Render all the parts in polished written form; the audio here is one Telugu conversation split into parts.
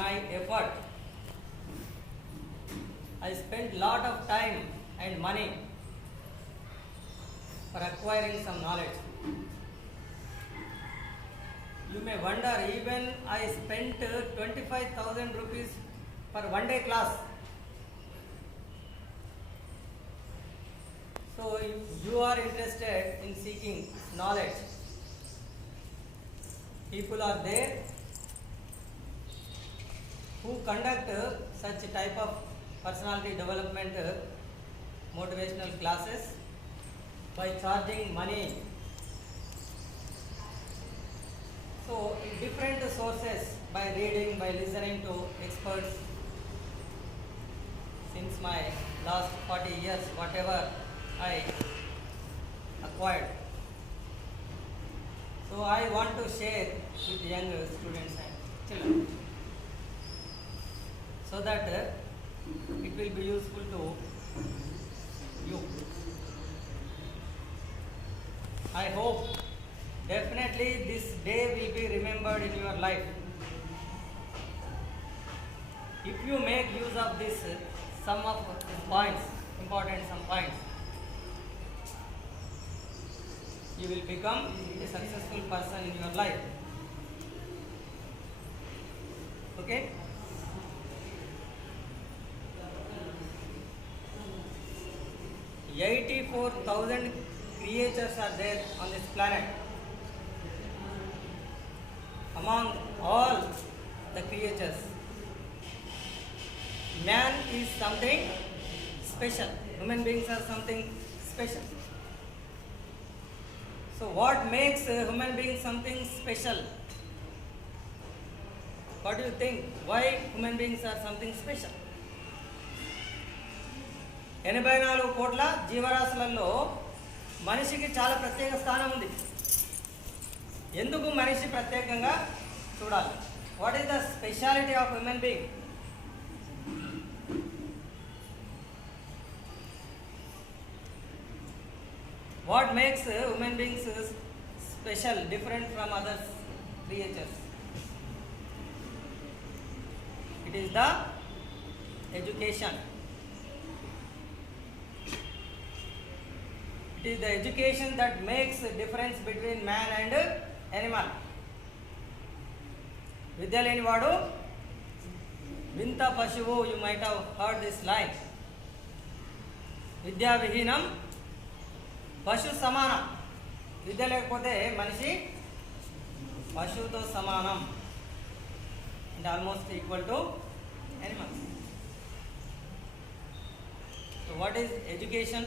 my effort. I spent lot of time and money for acquiring some knowledge. You may wonder, even I spent 25,000 rupees for one day class. So if you are interested in seeking knowledge, people are there who conduct such type of personality development motivational classes by charging money. So different sources, by reading, by listening to experts, since my last 40 years, whatever I acquired. So I want to share with young students and children, so that it will be useful to you. I hope definitely this day will be remembered in your life. If you make use of this, some of these points, important some points, you will become a successful person in your life. Okay? $84,000 creatures are there on this planet. Among all the creatures, man is something special. Human beings are something special. So what makes a human being something special? What do you think? Why human beings are something special? 84 కోట్ల జీవరాశులలో మనిషికి చాలా ప్రత్యేక స్థానం ఉంది. ఎందుకు మనిషి ప్రత్యేకంగా చూడాలి? What is the speciality of human being? What makes human beings special, different from other creatures? It is the education. It is the education that makes a difference between man and animal. Vidya leni vaadu vinta pashuvu. You might have heard this line. Vidya vihinam పశు సమానం. విద్య లేకపోతే మనిషి పశువుతో సమానం, and almost equal to animals. So what is education?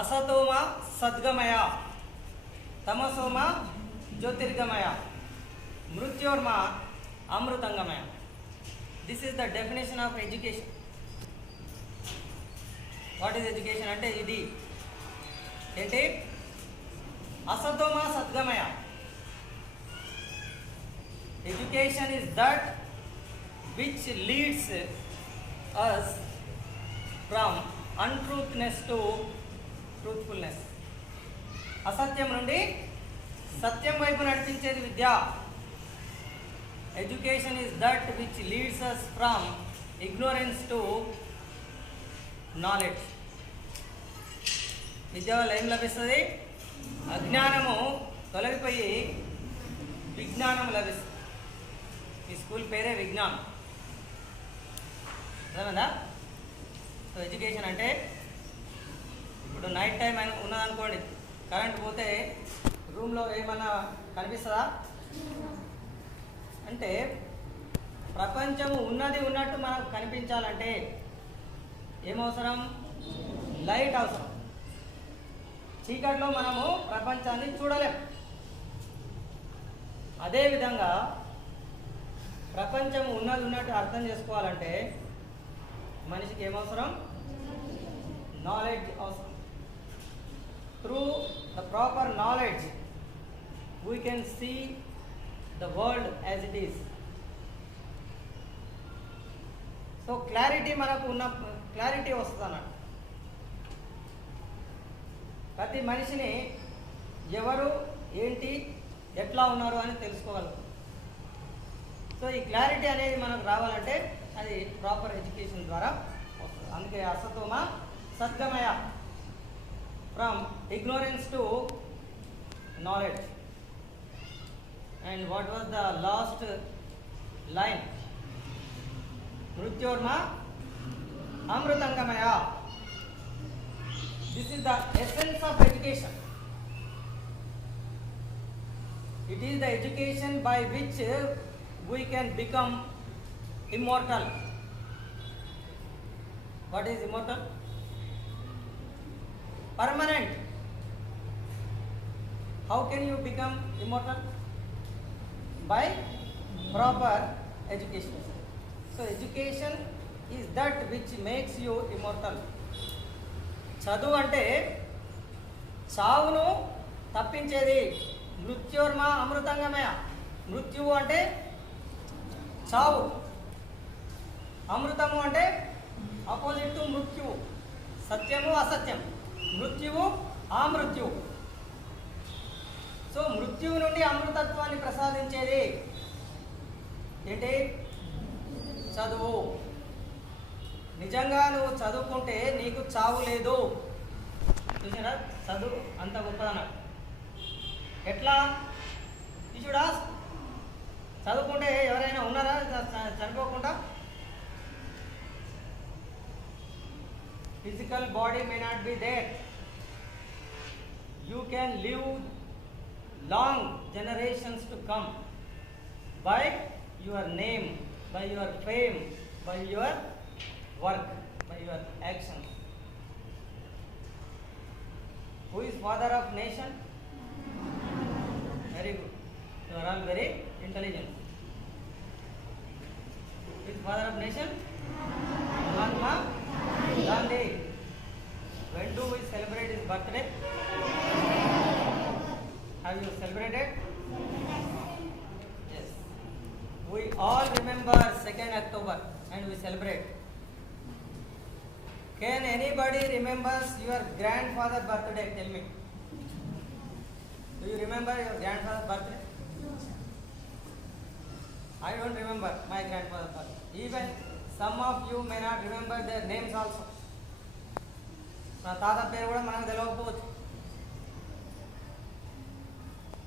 అసతోమ సద్గమయ, తమసోమ జ్యోతిర్గమయ, మృత్యోర్మ అమృతంగమయ. This is the definition of education. What is education అంటే ఇది ఏంటి? అసతోమ సద్గమయ. Education is that which leads us from untruthness to truthfulness. అసత్యం నుండి సత్యం వైపు నడిపించేది విద్య. Education is that which leads us from ignorance to knowledge. విద్య వల్ల ఏం లభిస్తుంది? అజ్ఞానము తొలగిపోయి విజ్ఞానం లభిస్తుంది. ఈ స్కూల్ పేరే విజ్ఞానం. అర్థమైందా? సో ఎడ్యుకేషన్ అంటే, ఇప్పుడు నైట్ టైం అని ఉన్నదనుకోండి, కరెంట్ పోతే రూమ్లో ఏమన్నా కనిపిస్తుందా? అంటే ప్రపంచము ఉన్నది ఉన్నట్టు మనకు కనిపించాలంటే ఏమవసరం? లైట్ అవసరం. చీకట్లో మనము ప్రపంచాన్ని చూడలేం. అదేవిధంగా ప్రపంచం ఉన్నది ఉన్నట్టు అర్థం చేసుకోవాలంటే మనిషికి ఏమవసరం? నాలెడ్జ్ అవసరం. Through the proper knowledge we can see the world as it is. So clarity, మనకు ఉన్న క్లారిటీ వస్తుంది అన్నట్టు. ప్రతి మనిషిని ఎవరు, ఏంటి, ఎట్లా ఉన్నారు అని తెలుసుకోగలుగుతాం. సో ఈ క్లారిటీ అనేది మనకు రావాలంటే అది ప్రాపర్ ఎడ్యుకేషన్ ద్వారా వస్తుంది. అందుకే అసతోమ సద్గమయ, from ignorance to knowledge. And what was the last line? Mrityorma Amrutangamaya. This is the essence of education. It is the education by which we can become immortal. What is immortal? Permanent. How can you become immortal? By proper education. So education is that which makes you immortal. చదువు అంటే చావును తప్పించేది. మృత్యోర్మ అమృతంగమయ. మృత్యువు అంటే చావు, అమృతము అంటే ఆపోజిట్ టు మృత్యువు, సత్యము అసత్యం, మృత్యువు అమృత్యువు. సో మృత్యువు నుండి అమృతత్వాన్ని ప్రసాదించేది ఏంటి? చదువు. నిజంగా నువ్వు చదువుకుంటే నీకు చావు లేదు. చూసారా చదువు అంత గొప్పదన. ఎట్లా? చూడా చదువుకుంటే ఎవరైనా ఉన్నారా చనిపోకుండా? Physical body may not be there. You can live long generations to come by your name, by your fame, by your work, by your action. Who is father of nation? Very good. You are all very intelligent. Who is father of nation? Mahatma Gandhi. When do we celebrate his birthday? Have you celebrated? Yes. We all remember 2nd October and we celebrate. Can anybody remembers your grandfather's birthday? Tell me. Do you remember your grandfather's birthday? I don't remember my grandfather's birthday. Even some of you may not remember their names also. నా తాత పేరు కూడా మనకు తెలియకపోవచ్చు.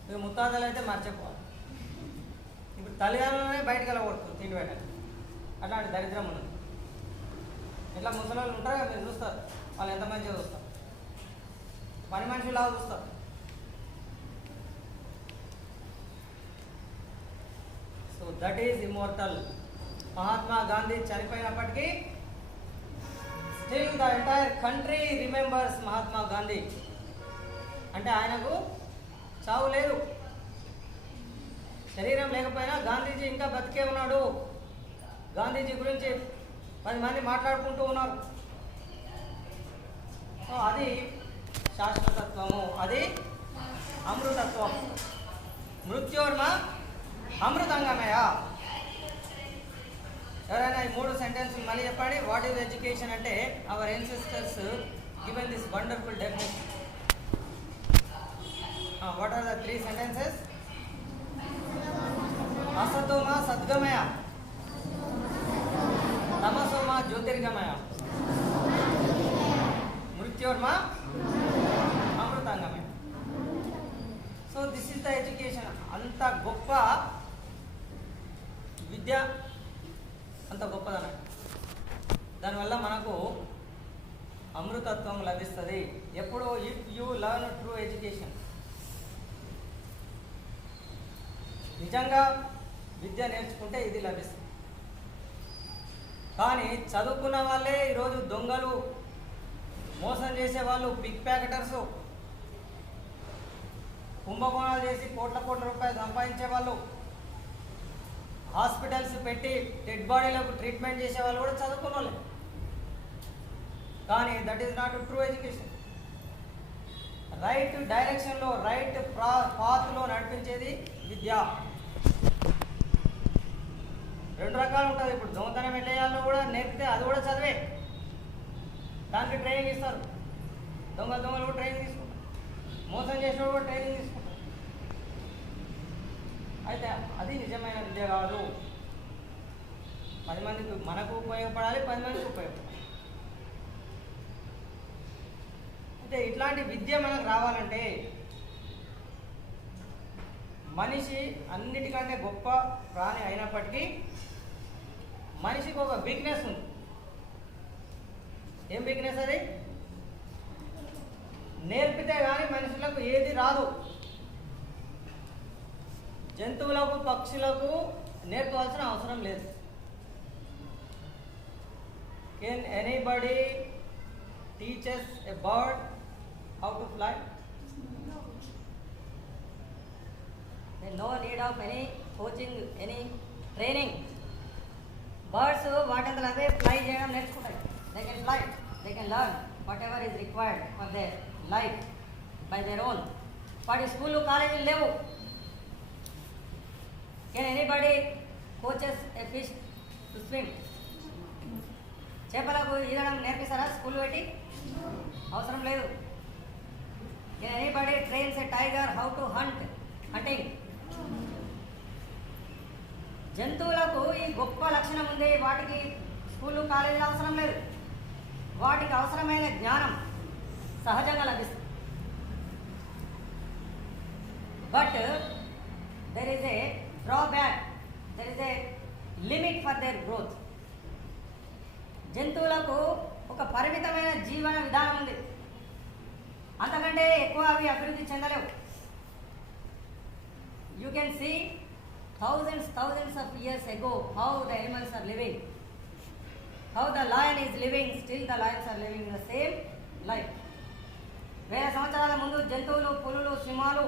మీరు ముత్తాతలు అయితే మర్చిపోవాలి. ఇప్పుడు తల్లిదండ్రులనే బయటకు వెళ్ళకూడదు తిండి పెట్టాలి. అట్లాంటి దరిద్రం ఉన్నది. ఇట్లా ముసలాళ్ళు ఉంటారు కదా, మీరు చూస్తారు వాళ్ళు ఎంత మంచిగా చూస్తారు, పని మనుషులాగా చూస్తారు. So that is immortal. Mahatma Gandhi చనిపోయినప్పటికీ still the entire country remembers Mahatma Gandhi. అంటే ఆయనకు చావు లేదు. శరీరం లేకపోయినా గాంధీజీ ఇంకా బతికే ఉన్నాడు. గాంధీజీ గురించి 10 మంది మాట్లాడుకుంటూ ఉన్నారు. సో అది శాశ్వతత్వము, అది అమృతత్వం. మృత్యోర్మ అమృతంగమయ. ఎవరైనా ఈ 3 సెంటెన్సులు మళ్ళీ చెప్పండి. వాట్ ఈజ్ ఎడ్యుకేషన్ అంటే our ancestors given this wonderful definition. What are the 3 sentences? Asatoma Sadgamaya, Tamasoma Jyotirgamaya, Mrityorma Amrutangamaya. So this is the education. Anta goppa vidya, anta goppadana. దానివల్ల మనకు అమృతత్వం లభిస్తుంది. ఎప్పుడు if you learn true education. నిజంగా విద్య నేర్చుకుంటే ఇది లభిస్తుంది. కానీ చదువుకున్న వాళ్ళే ఈరోజు దొంగలు, మోసం చేసేవాళ్ళు, పిక్ ప్యాకెటర్సు, కుంభకోణాలు చేసి కోట్ల రూపాయలు సంపాదించే వాళ్ళు, హాస్పిటల్స్ పెట్టి డెడ్ బాడీలకు ట్రీట్మెంట్ చేసే వాళ్ళు కూడా చదువుకున్న వాళ్ళే. కానీ that is not true education. Right డైరెక్షన్లో, రైట్ పాత్లో నడిపించేది విద్య. 2 రకాలు ఉంటుంది. ఇప్పుడు దొంగతనం ఎట్లా చేయాలో కూడా నేర్పితే అది కూడా చదివే, దానికి ట్రైనింగ్ ఇస్తారు. దొంగలు కూడా ట్రైనింగ్ తీసుకుంటారు, మోసం చేసేవాడు కూడా ట్రైనింగ్ తీసుకుంటారు. అయితే అది నిజమైన విద్య కాదు. 10 మందికి మనకు ఉపయోగపడాలి, 10 మందికి ఉపయోగపడాలి. అయితే ఇట్లాంటి విద్య మనకు రావాలంటే మనిషి అన్నిటికంటే గొప్ప ప్రాణి అయినప్పటికీ మనిషికి ఒక వీక్నెస్ ఉంది. ఏం వీక్నెస్ అది? నేర్పితే కానీ మనుషులకు ఏది రాదు. జంతువులకు, పక్షులకు నేర్పవలసిన అవసరం లేదు. Can anybody teachers a bird how to fly? No need of any coaching, any training. Birds వాటంతట అవే ఫ్లై చేయడం నేర్చుకుంటాయి. They can fly, they can learn whatever is required for their life by their own. వాటి స్కూళ్ళు, కాలేజీలు లేవు. Can anybody coaches a fish to swim? చేపలకు ఈదడం నేర్పిస్తారా స్కూల్ పెట్టి? అవసరం లేదు. Can anybody trains a tiger how to hunt? Hunting. జంతువులకు ఈ గొప్ప లక్షణం ఉంది. వాటికి స్కూళ్ళు, కాలేజీలు అవసరం లేదు. వాటికి అవసరమైన జ్ఞానం సహజంగా లభిస్తుంది. But there is a drawback, there is a limit for their growth. జంతువులకు ఒక పరిమితమైన జీవన విధానం ఉంది. అంతకంటే ఎక్కువ అవి అభివృద్ధి చెందలేవు. You can see thousands of years ago how the animals are living, how the lion is living. Still the lions are living the same life. వేల సంవత్సరాల ముందు జంతువులు, పులులు, సింహాలు,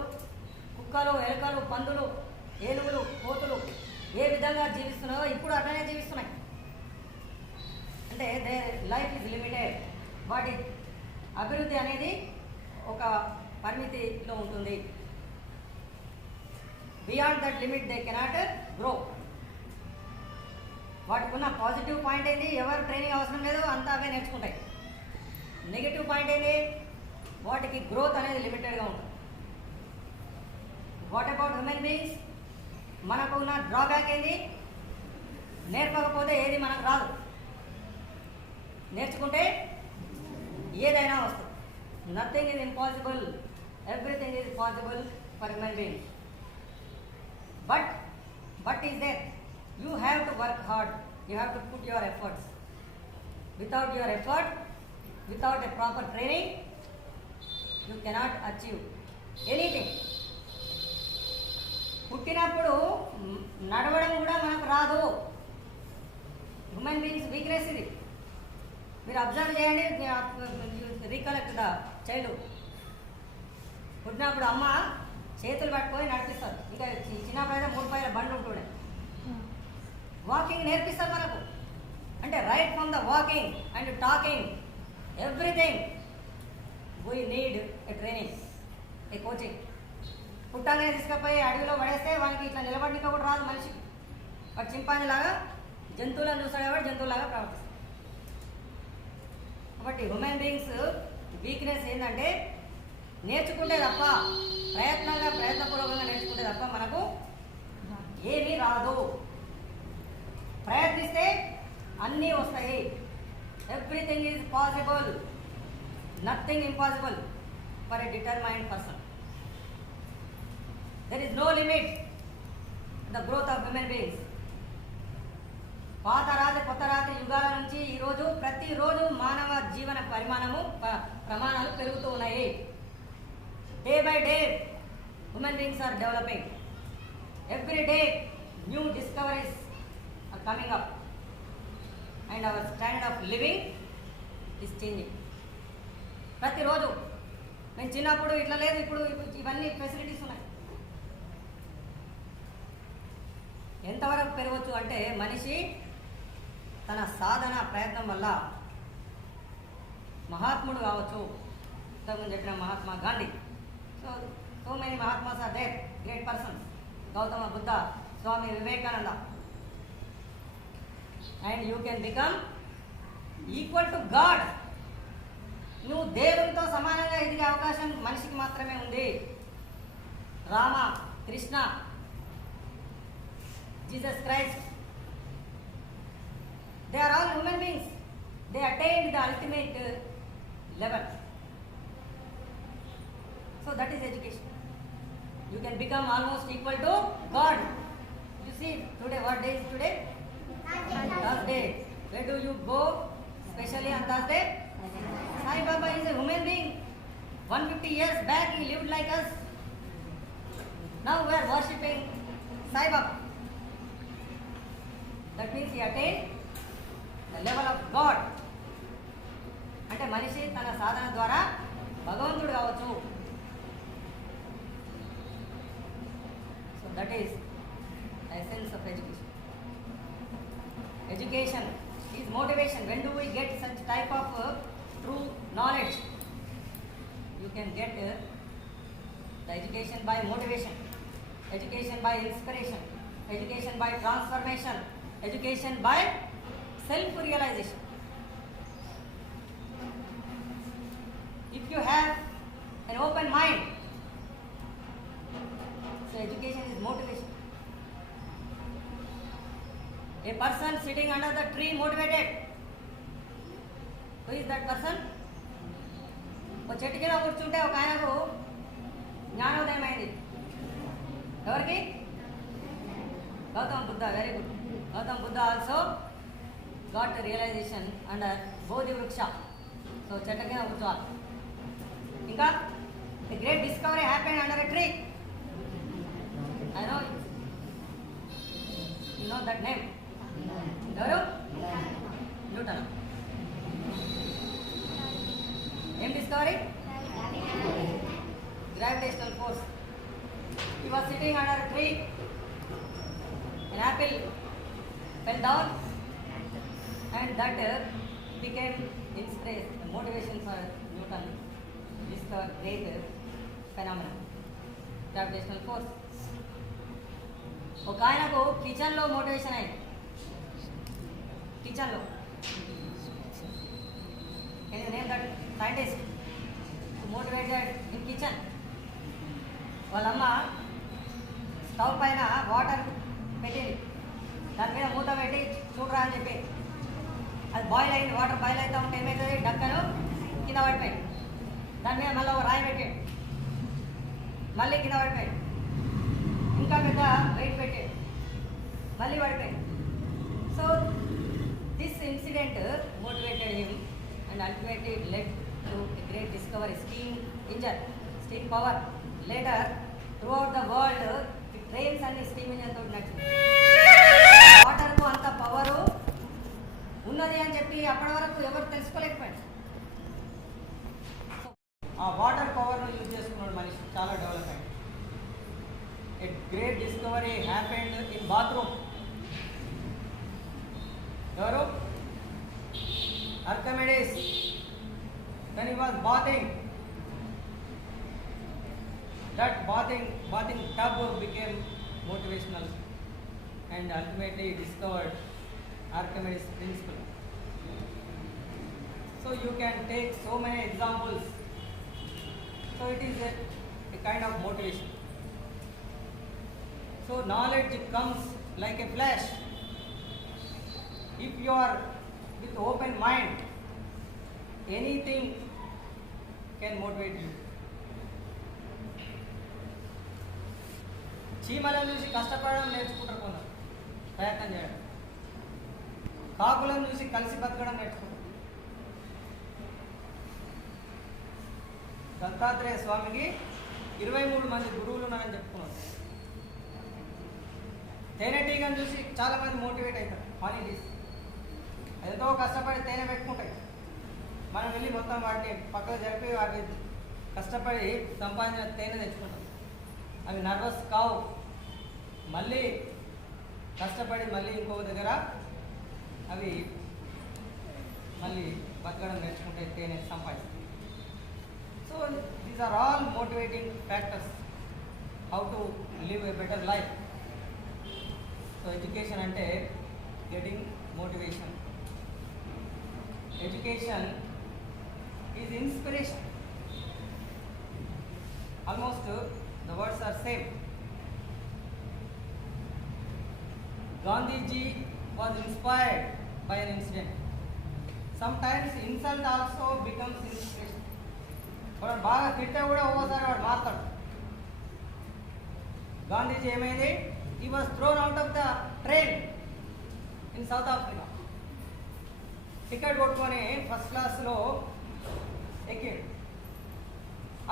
కుక్కలు, ఎలుకలు, పందులు, ఏనుగులు, కోతులు ఏ విధంగా జీవిస్తున్నాయో ఇప్పుడు అట్లనే జీవిస్తున్నాయి. అంటే దే లైఫ్ ఇస్ లిమిటెడ్. వాటి అభివృద్ధి అనేది ఒక పరిమితిలో ఉంటుంది. Beyond that limit they cannot grow. వాటికి ఉన్న పాజిటివ్ పాయింట్ ఏంటి? ఎవరు ట్రైనింగ్ అవసరం లేదు, అంతా అవే నేర్చుకుంటాయి. నెగిటివ్ పాయింట్ ఏంటి? వాటికి గ్రోత్ అనేది లిమిటెడ్గా ఉంటుంది. What about human beings? మనకు ఉన్న డ్రాబ్యాక్ ఏంటి? నేర్పకపోతే ఏది మనకు రాదు, నేర్చుకుంటే ఏదైనా వస్తుంది. Nothing is impossible, everything is possible for human beings. But is there? You have to work hard. You have to put your efforts. Without your effort, without a proper training, you cannot achieve anything. పుట్టినప్పుడు నడవడం కూడా మనకు రాదు. హ్యూమన్ బీయింగ్స్ వీక్నెస్ ఇది. మీరు అబ్జర్వ్ చేయండి, రీకలెక్ట్ ద చైల్డ్. పుట్టినప్పుడు అమ్మ చేతులు పట్టుకొని నడిపిస్తారు. ఇంకా చిన్నప్పుడైతే 3 పైల బండి ఉంటుండే. వాకింగ్ నేర్పిస్తారు మనకు. అంటే right from the walking and talking, everything we need a training, a coaching. పుట్టాలనే తీసుకుపోయి అడవిలో పడేస్తే వానికి ఇట్లా నిలబడిక కూడా రాదు మనిషికి. వాడు చింపాంజీ లాగా జంతువులను చూస్తాడు కాబట్టి జంతువులాగా ప్రవర్తిస్తాడు. కాబట్టి హ్యూమన్ బీయింగ్స్ వీక్నెస్ ఏంటంటే నేర్చుకుంటే తప్ప, ప్రయత్నపూర్వకంగా నేర్చుకుంటే తప్ప మనకు ఏమీ రాదు. ప్రయత్నిస్తే అన్నీ వస్తాయి. Everything is possible, nothing impossible for a determined person. There is no limit the growth of human beings. పాత రాతి, కొత్త రాతి యుగాల నుంచి ఈరోజు ప్రతిరోజు మానవ జీవన ప్రమాణాలు పెరుగుతూ ఉన్నాయి. Day by day, human beings are developing. Every day, new discoveries are coming up, and our standard of living is changing. ప్రతిరోజు మేము చిన్నప్పుడు ఇట్లా లేదు, ఇప్పుడు ఇవన్నీ ఫెసిలిటీస్ ఉన్నాయి. ఎంతవరకు పెరగవచ్చు అంటే మనిషి తన సాధన ప్రయత్నం వల్ల మహాత్ముడు కావచ్చు. ఇంతకుముందు చెప్పిన Mahatma Gandhi, so many Mahatmas are there, great persons. Gautama Buddha, Swami Vivekananda. And you can become equal to God. నువ్వు దేవునితో సమానంగా ఎదిగే అవకాశం మనిషికి మాత్రమే ఉంది. Rama, Krishna, Jesus Christ, They are all human beings. They attained the ultimate level. So that is education. You can become almost equal to God. You see today, what day is today? Thursday. Where do you go especially on Thursday? Sai Baba is a human being. 150 years back he lived like us. Now we are worshipping Sai Baba. That means he attained the level of God. అంటే మనిషి తన సాధన ద్వారా భగవంతుడు కావచ్చు. So that is the essence of education. Education is motivation. When do we get such type of true knowledge? You can get the education by motivation, education by inspiration, education by transformation, education by self-realization. If you have an open mind, so education is motivation. A person sitting under the tree motivated. Who is that person? ఒక చెట్టు కింద కూర్చుంటే ఒక ఆయనకు జ్ఞానోదయం అయింది. ఎవరికి? Gautama Buddha. Very good. Gautama Buddha also got realization under Bodhi వృక్ష. సో చెట్టు కింద కూర్చోవాలి. ఇంకా the great discovery happen under a tree. I know you know that name. ఎవరు? న్యూటన్. ఏం discovery? Gravitational force. He was sitting under a tree. An apple fell down, and that became inspiration, motivation for Newton to discover great phenomenon, gravitational force. ఒక ఆయనకు కిచెన్లో మోటివేషన్ అయింది. కిచెన్లో can you name that scientist motivated in kitchen? వాళ్ళమ్మ స్టవ్ పైన వాటర్ పెట్టింది. దాని మీద మూత పెట్టి చూడరా అని చెప్పి అది బాయిల్ అయింది. వాటర్ బాయిల్ అవుతూ ఉంటే ఏమవుతుంది? డక్కను కింద పడిపోయింది. దాని మీద మళ్ళీ ఒక రాయి పెట్టాడు. మళ్ళీ కింద పడిపోయింది. ఇంకా పెద్ద వెయిట్ పెట్టాడు. మళ్ళీ పడిపోయింది. So this incident motivated him and ultimately it lead to a great discovery, steam engine, steam power. Later, throughout the world, the trains and steam engine తోటి నడిచింది. వాటర్కు అంత పవరు ఉన్నది అని చెప్పి అప్పటి వరకు ఎవరు తెలుసుకోలేకపోయాడు. ఆ వాటర్ పవర్ను యూజ్ చేసుకున్నాడు మనిషి. చాలా డెవలప్ అయింది. A great discovery happened in bathroom. ఎవరు? Archimedes. When he was bathing, that bathing tub became motivational, and ultimately discovered Archimedes' principle. So you can take so many examples. So it is a kind of motivation. So knowledge comes like a flash. If you are with open mind, anything can motivate you. చీమలను చూసి కష్టపడడం నేర్చుకుంటారు కొందరు, ప్రయత్నం చేయడం. కాకులను చూసి కలిసి బతకడం నేర్చుకుంటారు. దత్తాత్రేయ స్వామికి 23 మంది గురువులు ఉన్నారని చెప్పుకున్నారు. తేనెటీగను చూసి చాలామంది మోటివేట్ అవుతారు. హనీ బీస్ ఎంతో కష్టపడి తేనె పెట్టుకుంటాయి. మనం వెళ్ళి మొత్తం వాటిని పక్కకు జరిపి వాటి కష్టపడి సంపాదించిన తేనె తెచ్చుకుంటాం. అవి నర్వస్ కావు. మళ్ళీ కష్టపడి మళ్ళీ ఇంకొక దగ్గర అవి మళ్ళీ బతకడం నేర్చుకుంటే తేనె సంపాదిస్తాయి. So these are all motivating factors how to live a better life. So education అంటే getting motivation. Education is inspiration. Almost the words are same. Gandhi ji was inspired by an incident. Sometimes insult also becomes inspiration. వాడు బాగా తిట్టే కూడా ఒక్కోసారి వాడు మారుతాడు. గాంధీజీ ఏమైంది? he was thrown out of the train in South Africa. Ticket కొట్టుకొని ఫస్ట్ క్లాస్లో ఎక్కాడు.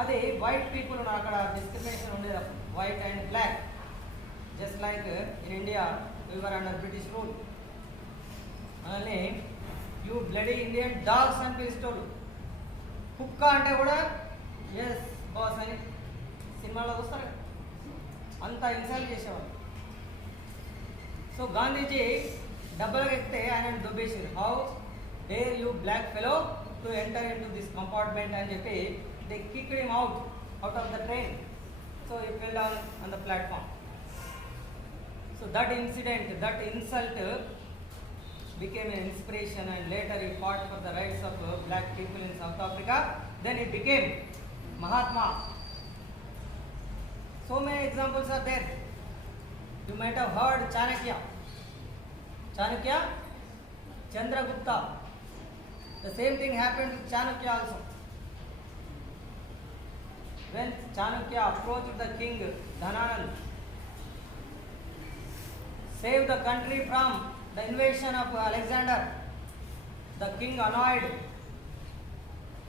అది వైట్ పీపుల్ అక్కడ డిస్క్రిమినేషన్ ఉండేది, white and black. Just like in India we were under British rule. అలానే యూ బ్లడీ ఇండియన్ డాగ్స్ అని పిలుస్తాడు. కుక్క అంటే కూడా ఎస్ బాస్ అని సినిమాలో చూస్తారు, అంత ఇన్సల్ట్ చేసేవాడు. సో గాంధీజీ డబ్బులకు ఎక్కితే ఆయన దుబ్బేసారు. How dare you black fellow to enter in to this compartment అని చెప్పి they kicked him out of the train. So he fell down on the platform. So that incident, that insult became an inspiration, and later he fought for the rights of black people in South Africa. Then he became Mahatma. So many examples are there. You might have heard Chanakya, Chandragupta. The same thing happened to Chanakya also. When Chanakya approached the king Dhananand, save the country from the invasion of Alexander, the king annoyed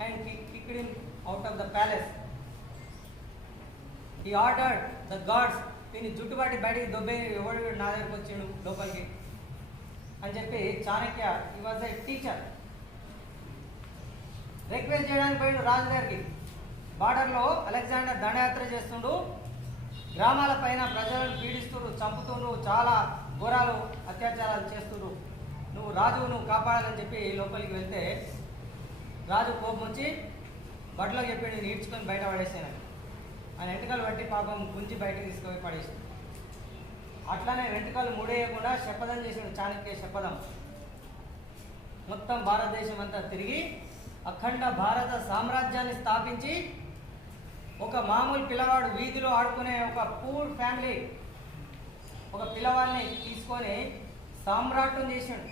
and kicked him out of the palace. He ordered the guards, దీన్ని జుట్టుబాటి బయటికి దొబ్బే, ఎవడు నా దగ్గరికి వచ్చాడు లోపలికి అని చెప్పి Chanakya he was a teacher. Request చేయడానికి పోయాడు రాజు గారికి. బార్డర్లో అలెగ్జాండర్ దండయాత్ర చేస్తుండు, గ్రామాల పైన ప్రజలను పీడిస్తున్నారు, చంపుతుండ్రు, చాలా ఘోరాలు అత్యాచారాలు చేస్తున్నారు, నువ్వు రాజును కాపాడాలని చెప్పి లోపలికి వెళ్తే రాజు కోపం వచ్చి బట్టలకు చెప్పి నేను ఈడ్చుకొని బయట పడేసాను. ఆయన వెంట్రుకలు బట్టి పాపం గుంచి బయటకు తీసుకుపోయి పడేసాడు. అట్లానే వెంట్రుకలు ముడేయకుండా శపథం చేసాడు చాణక్య శపథం. మొత్తం భారతదేశం అంతా తిరిగి అఖండ భారత సామ్రాజ్యాన్ని స్థాపించి ఒక మామూలు పిల్లవాడు వీధిలో ఆడుకునే ఒక పూర్ ఫ్యామిలీ ఒక పిల్లవాడిని తీసుకొని సామ్రాట్యం చేశాడు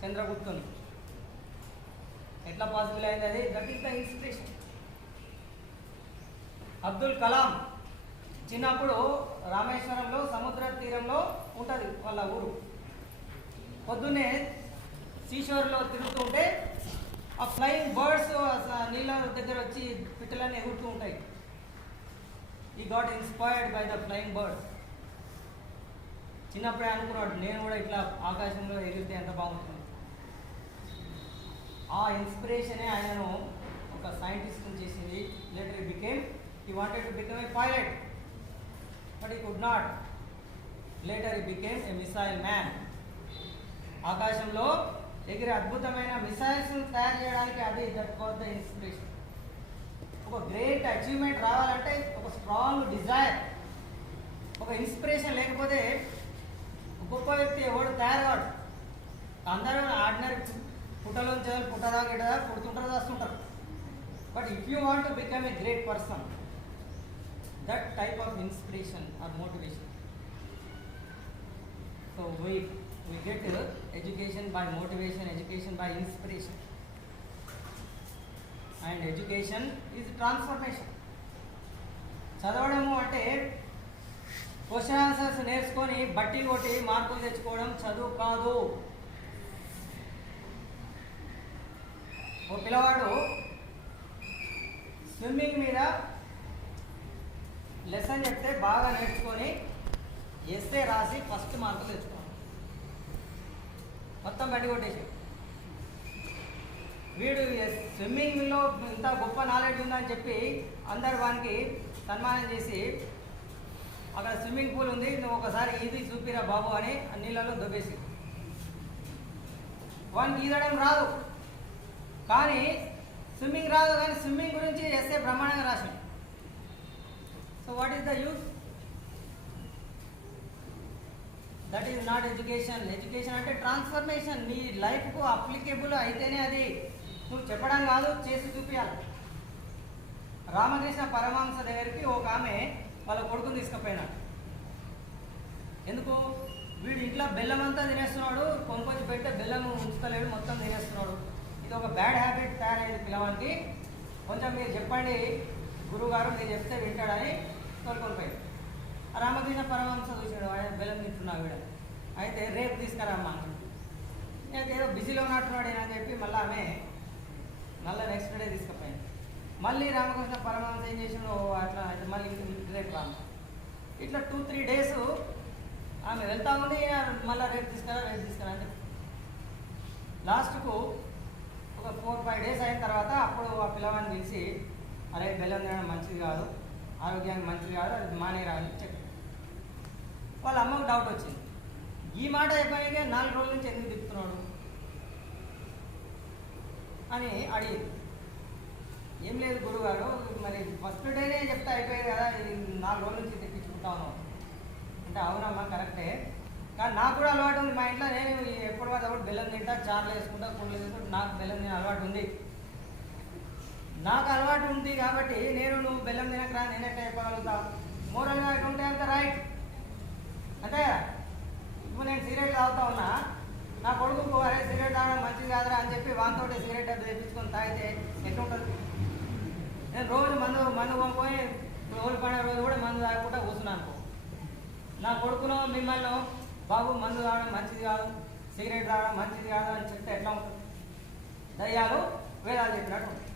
చంద్రగుప్తుని. ఎట్లా పాసిబుల్ అయింది అది? That is the inspiration. Abdul Kalam చిన్నప్పుడు రామేశ్వరంలో సముద్ర తీరంలో ఉంటుంది వాళ్ళ ఊరు. పొద్దున్నే సీషోర్లో తిరుగుతూ ఉంటే ఆ ఫ్లయింగ్ బర్డ్స్ నీళ్ళ దగ్గర వచ్చి పిట్టలన్నీ ఎగురుతూ ఉంటాయి. ఈ got inspired by the flying birds. చిన్నప్పుడే అనుకున్నాడు నేను కూడా ఇట్లా ఆకాశంలో ఎగిరితే ఎంత బాగుంటుంది. ఆ ఇన్స్పిరేషనే ఆయనను ఒక సైంటిస్ట్ని చేసింది. Later he became, he wanted to become a pilot but he could not. Later he became a missile man. ఆకాశంలో ఎగిరే అద్భుతమైన మిసైల్స్ తయారు చేయడానికి అది దట్ వాస్ ద ఇన్స్పిరేషన్. ఒక గ్రేట్ అచీవ్మెంట్ రావాలంటే ఒక స్ట్రాంగ్ డిజైర్, ఒక ఇన్స్పిరేషన్ లేకపోతే గొప్ప వ్యక్తి ఎవడు తయారవాడు. అందరూ ఆర్డినరీ పుట్టలోంచి పుట్టదా గిట్టదా పుడుతుంటారు వస్తుంటారు. But if you want to become a great person, that type of inspiration or motivation. So we get education by motivation, education by inspiration, and education is transformation. చదవడము అంటే క్వశ్చన్ ఆన్సర్స్ నేర్చుకొని బట్టి కొట్టి మార్కులు తెచ్చుకోవడం చదువు కాదు. ఓ పిల్లవాడు స్విమ్మింగ్ మీద లెసన్ చెప్తే బాగా నేర్చుకొని ఎస్సే రాసి ఫస్ట్ మార్కులు తెచ్చుకోవాలి, మొత్తం బట్టి కొట్టేసి. వీడు స్విమ్మింగ్లో ఇంత గొప్ప నాలెడ్జ్ ఉందని చెప్పి అందరు వానికి సన్మానం చేసి అక్కడ స్విమ్మింగ్ పూల్ ఉంది, నువ్వు ఒకసారి ఈది చూపిరా బాబు అని నీళ్ళలో దొబ్బేసి. వానికి ఈదడం రాదు కానీ స్విమ్మింగ్ రాదు, కానీ స్విమ్మింగ్ గురించి ఎస్ఏ బ్రహ్మాండంగా రాశాడు. So what is the use? That is not education. Education అంటే ట్రాన్స్ఫర్మేషన్. నీ లైఫ్కు అప్లికేబుల్ అయితేనే అది, నువ్వు చెప్పడం కాదు చేసి చూపించాలి. రామకృష్ణ పరమహంస దగ్గరికి ఒక ఆమె వాళ్ళ కొడుకుని తీసుకుపోయినాడు. ఎందుకు? వీడు ఇంట్లో బెల్లం అంతా తినేస్తున్నాడు, కొనుక్కొచ్చి పెడితే బెల్లం ఉంచుతలేడు, మొత్తం తినేస్తున్నాడు. ఇది ఒక బ్యాడ్ హ్యాబిట్ తయారైంది పిల్లవానికి. కొంచెం మీరు చెప్పండి గురువుగారు, నేను చెప్తే వింటాడని తోలుకొనిపోయాడు. రామకృష్ణ పరమహంస చూసాడు, ఆయన బెల్లం తింటున్నా వీడు, అయితే రేపు తీసుకురామ్మా. నేను ఏదో బిజీలో ఉన్నట్టున్నాడు అని చెప్పి మళ్ళీ ఆమె నెక్స్ట్ డే తీసుకుపోయాను. మళ్ళీ రామకృష్ణ పరమహంస ఏం చేసాడు, అట్లా అయితే మళ్ళీ రేపు రామ. ఇట్లా 2-3 డేస్ ఆమె వెళ్తా ఉండి మళ్ళీ రేపు తీసుకురా అని చెప్పి లాస్ట్కు ఒక 4-5 డేస్ అయిన తర్వాత అప్పుడు ఆ పిల్లవాడిని పిలిచి, అరే బెల్లం తినడం మంచిది కాదు, ఆరోగ్యానికి మంచిది కాదు, అది మానేరా అని చెప్పి వాళ్ళ అమ్మకు డౌట్ వచ్చింది. ఈ మాట అయిపోయాక 4 రోజుల నుంచి ఎందుకు తిప్పుతున్నాడు అని అడిగింది. ఏం లేదు గురుగారు, మరి ఫస్ట్ డేనే చెప్తే అయిపోయేది కదా, 4 రోజుల నుంచి తెప్పించుకుంటాను అంటే. అవునమ్మా కరెక్టే, కానీ నాకు కూడా అలవాటు ఉంది. మా ఇంట్లో నేను ఎప్పుడు అప్పుడు బెల్లం తింటా, చార్లు వేసుకుంటా, కూరలు వేసుకుంటా, నాకు బెల్లం తినే అలవాటు ఉంది. నాకు అలవాటు ఉంది కాబట్టి నువ్వు బెల్లం తినకరా నేను ఎట్లా చెప్పగలుగుతా? మోరల్గా ఉంటే అంత రైట్ అంతే కదా. ఇప్పుడు నేను సిగరెట్ తాగుతా ఉన్నా, నా కొడుకు అరే సిగరెట్ తాగడం మంచిది కాదురా అని చెప్పి వాంతో సిగరెట్ డబ్బు తెప్పించుకొని తాగితే ఎట్లుంటుంది? నేను రోజు మందు కొనుక్కొని రోజు పడే రోజు కూడా మందు తాగకుండా కూర్చున్నాను. నా కొడుకునో మిమ్మల్ని బాబు మందు తాగడం మంచిది కాదు, సిగరెట్ తాగడం మంచిది కాదు అని చెప్తే ఎట్లా ఉంటుంది? దయ్యాలు వేదాలు చెప్పినట్టు ఉంటుంది.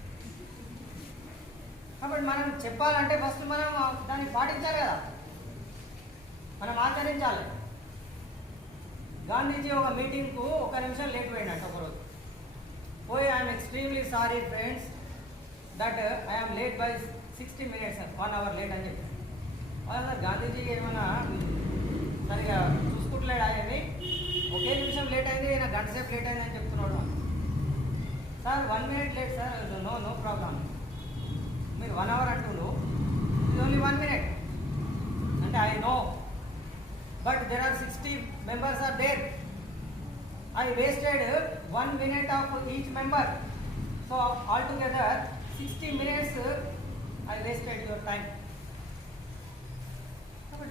కాబట్టి మనం చెప్పాలంటే ఫస్ట్ మనం దాన్ని పాటించాలి కదా, మనం ఆచరించాలి. గాంధీజీ ఒక మీటింగ్కు 1 నిమిషం లేట్ పోయినట్టు ఒకరోజు పోయి, I'm extremely sorry friends that I'm late by 60 minutes 1 hour late అని చెప్పి. గాంధీజీ ఏమన్నా సరిగా చూసుకుంటలేడు, ఆయన్ని ఒకే నిమిషం లేట్ అయింది, ఆయన గంట సేపు లేట్ అయింది అని చెప్తున్నాడు. Sir 1 minute late sir, no problem. మీరు 1 hour అంటుండు, ఇది ఓన్లీ 1 minute అంటే I know, but there are 60 members are there. I wasted 1 minute of each member, so altogether 60 minutes I wasted your time.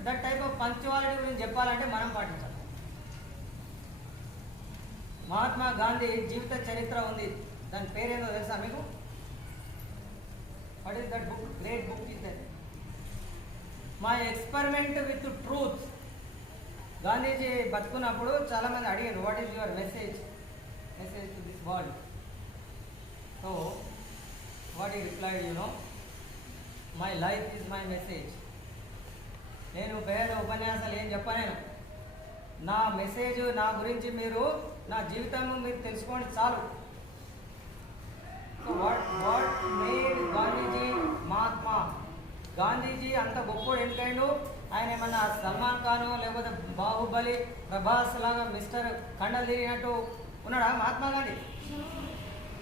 That type of punctuality గురించి చెప్పాలంటే మనం పాటించాలి. మహాత్మా గాంధీ జీవిత చరిత్ర ఉంది, దాని పేరేందో తెలుసా మీకు? What is that book? Great book is that, my experiment with truth. Gandhiji బతుకున్నప్పుడు చాలామంది అడిగారు, what is your message to this world? So what he replied, my life is my message. నేను పేద ఉపన్యాసాలు ఏం చెప్పలేను, నా మెసేజ్, నా గురించి మీరు, నా జీవితంలో మీరు తెలుసుకోండి చాలు. So what made Gandhiji Mahatma? Gandhiji అంత గొప్పడు ఎందుకైండు? ఆయన ఏమన్నా సల్మాన్ ఖాన్ లేకపోతే బాహుబలి, ప్రభాస్ లాగా మిస్టర్ కండలు తిరిగినట్టు ఉన్నాడా మహాత్మా గాంధీ?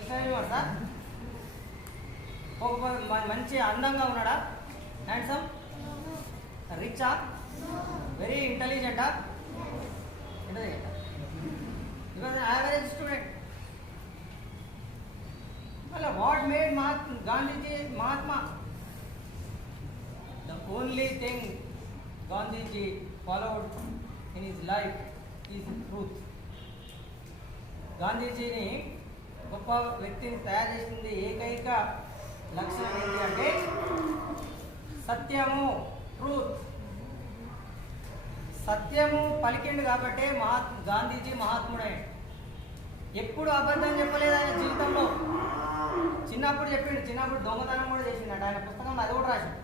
సార్ ఒక మంచి అందంగా ఉన్నాడా? హ్యాండ్సమ్? రిచా? వెరీ ఇంటెలిజెంటా? Because average student. మళ్ళీ what made Gandhiji Mahatma? The only thing Gandhiji followed in his life is truth. గాంధీజీని గొప్ప వ్యక్తిని తయారు చేసింది ఏకైక లక్షణం ఏంటి అంటే సత్యము, ట్రూత్. సత్యము పలికిండు కాబట్టే గాంధీజీ మహాత్ముడే. ఎప్పుడు అబద్ధం చెప్పలేదు ఆయన జీవితంలో. చిన్నప్పుడు చెప్పిండు, చిన్నప్పుడు దొంగతనం కూడా చేసిండట. ఆయన పుస్తకంలో అది కూడా రాసిండు.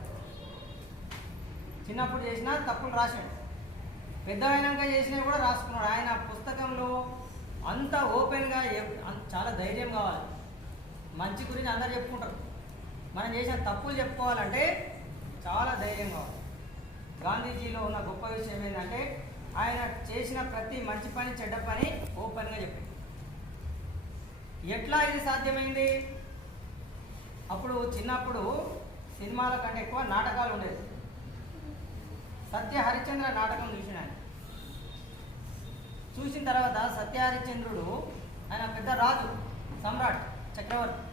చిన్నప్పుడు చేసిన తప్పులు రాశాడు, పెద్ద అయినాక చేసినవి కూడా రాసుకున్నాడు. ఆయన పుస్తకంలో అంత ఓపెన్గా, చాలా ధైర్యం కావాలి. మంచి గురించి అందరు చెప్పుకుంటారు, మనం చేసిన తప్పులు చెప్పుకోవాలంటే చాలా ధైర్యం కావాలి. గాంధీజీలో ఉన్న గొప్ప విషయం ఏంటంటే ఆయన చేసిన ప్రతి మంచి పని, చెడ్డ పని ఓపెన్గా చెప్పింది. ఎట్లా ఇది సాధ్యమైంది? అప్పుడు చిన్నప్పుడు సినిమాల కంటే ఎక్కువ నాటకాలు ఉండేది. సత్య హరిశ్చంద్ర నాటకం చూసిన ఆయన. చూసిన తర్వాత సత్య హరిశ్చంద్రుడు ఆయన పెద్ద రాజు, సమ్రాట్, చక్రవర్తి.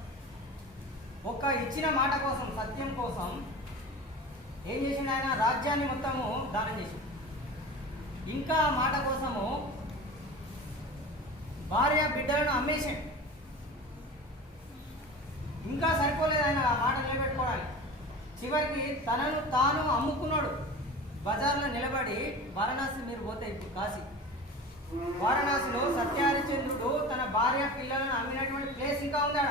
ఒక్క ఇచ్చిన మాట కోసం, సత్యం కోసం ఏం చేసిండు? ఆయన రాజ్యాన్ని మొత్తము దానం చేసిండు. ఇంకా మాట కోసము బిడ్డలను అమ్మేసాడు. ఇంకా సరిపోలేదు ఆయన ఆ మాట నిలబెట్టుకోవడానికి. చివరికి తనను తాను అమ్ముకున్నాడు. బజార్లో నిలబడి వారణాసి మీరు పోతే ఇప్పుడు కాశీ, వారణాసిలో సత్యహరిశ్చంద్రుడు తన భార్య పిల్లలను అమ్మినటువంటి ప్లేస్ ఇంకా ఉందాడ.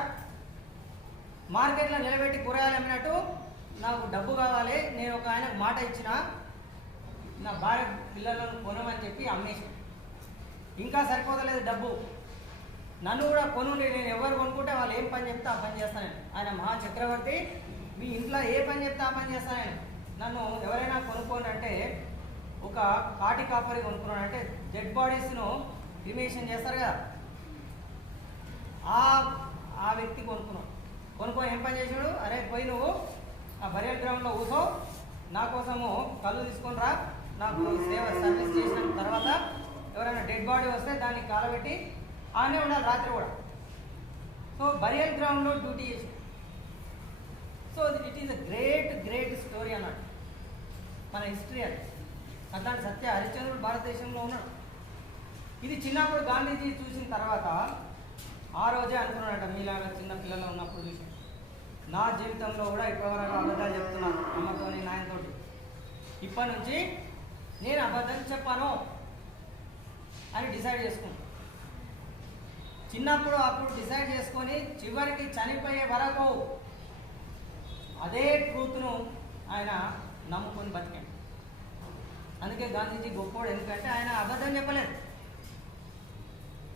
మార్కెట్లో నిలబెట్టి కూరగాయలు అమ్మినట్టు నాకు డబ్బు కావాలి, నేను ఒక ఆయనకు మాట ఇచ్చిన నా భార్య పిల్లలను కొనమని చెప్పి అమ్మేసాను. ఇంకా సరిపోతలేదు డబ్బు, నన్ను కూడా కొనుండి, నేను ఎవరు కొనుక్కుంటే వాళ్ళు ఏం పని చెప్తే ఆ పని చేస్తాను. ఆయన మహా చక్రవర్తి, మీ ఇంట్లో ఏ పని చెప్తే ఆ పని చేస్తాను. నన్ను ఎవరైనా కొనుక్కోండి అంటే ఒక కాటి కాపరి కొనుక్కున్నాడు అంటే డెడ్ బాడీస్ను క్రిమేషన్ చేస్తారు కదా, ఆ వ్యక్తి కొనుక్కొని ఏం పని చేసాడు, అరే పోయి నువ్వు ఆ బరియల్ గ్రౌండ్లో కూర్చో, నా కోసము కళ్ళు తీసుకొని రా, నాకు సర్వీస్ చేసిన తర్వాత ఎవరైనా డెడ్ బాడీ వస్తే దాన్ని కాలబెట్టి ఆనే ఉండాలి రాత్రి కూడా. సో బరియల్ గ్రౌండ్లో డ్యూటీ చేసి, so it is a great story అన్నట్టు మన హిస్టరీ. అది అట్లాంటి సత్య హరిశ్చంద్రుడు భారతదేశంలో ఉన్నాడు. ఇది చిన్నప్పుడు గాంధీజీ చూసిన తర్వాత ఆ రోజే అనుకున్నాడట, మీలాగా చిన్న పిల్లలు ఉన్నప్పుడు చూసి నా జీవితంలో కూడా ఇప్పటివరకు అబద్ధాలు చెప్తున్నాను అమ్మతోని నాయనతోటి, ఇప్పటి నుంచి నేను అబద్ధం చెప్పాను అని డిసైడ్ చేసుకున్నాను. చిన్నప్పుడు అప్పుడు డిసైడ్ చేసుకొని చివరికి చనిపోయే వరకు అదే ట్రూత్ను ఆయన నమ్ముకొని బతికాడు. అందుకే గాంధీజీ గొప్పోడు, ఎందుకంటే ఆయన అబద్ధం చెప్పలేదు.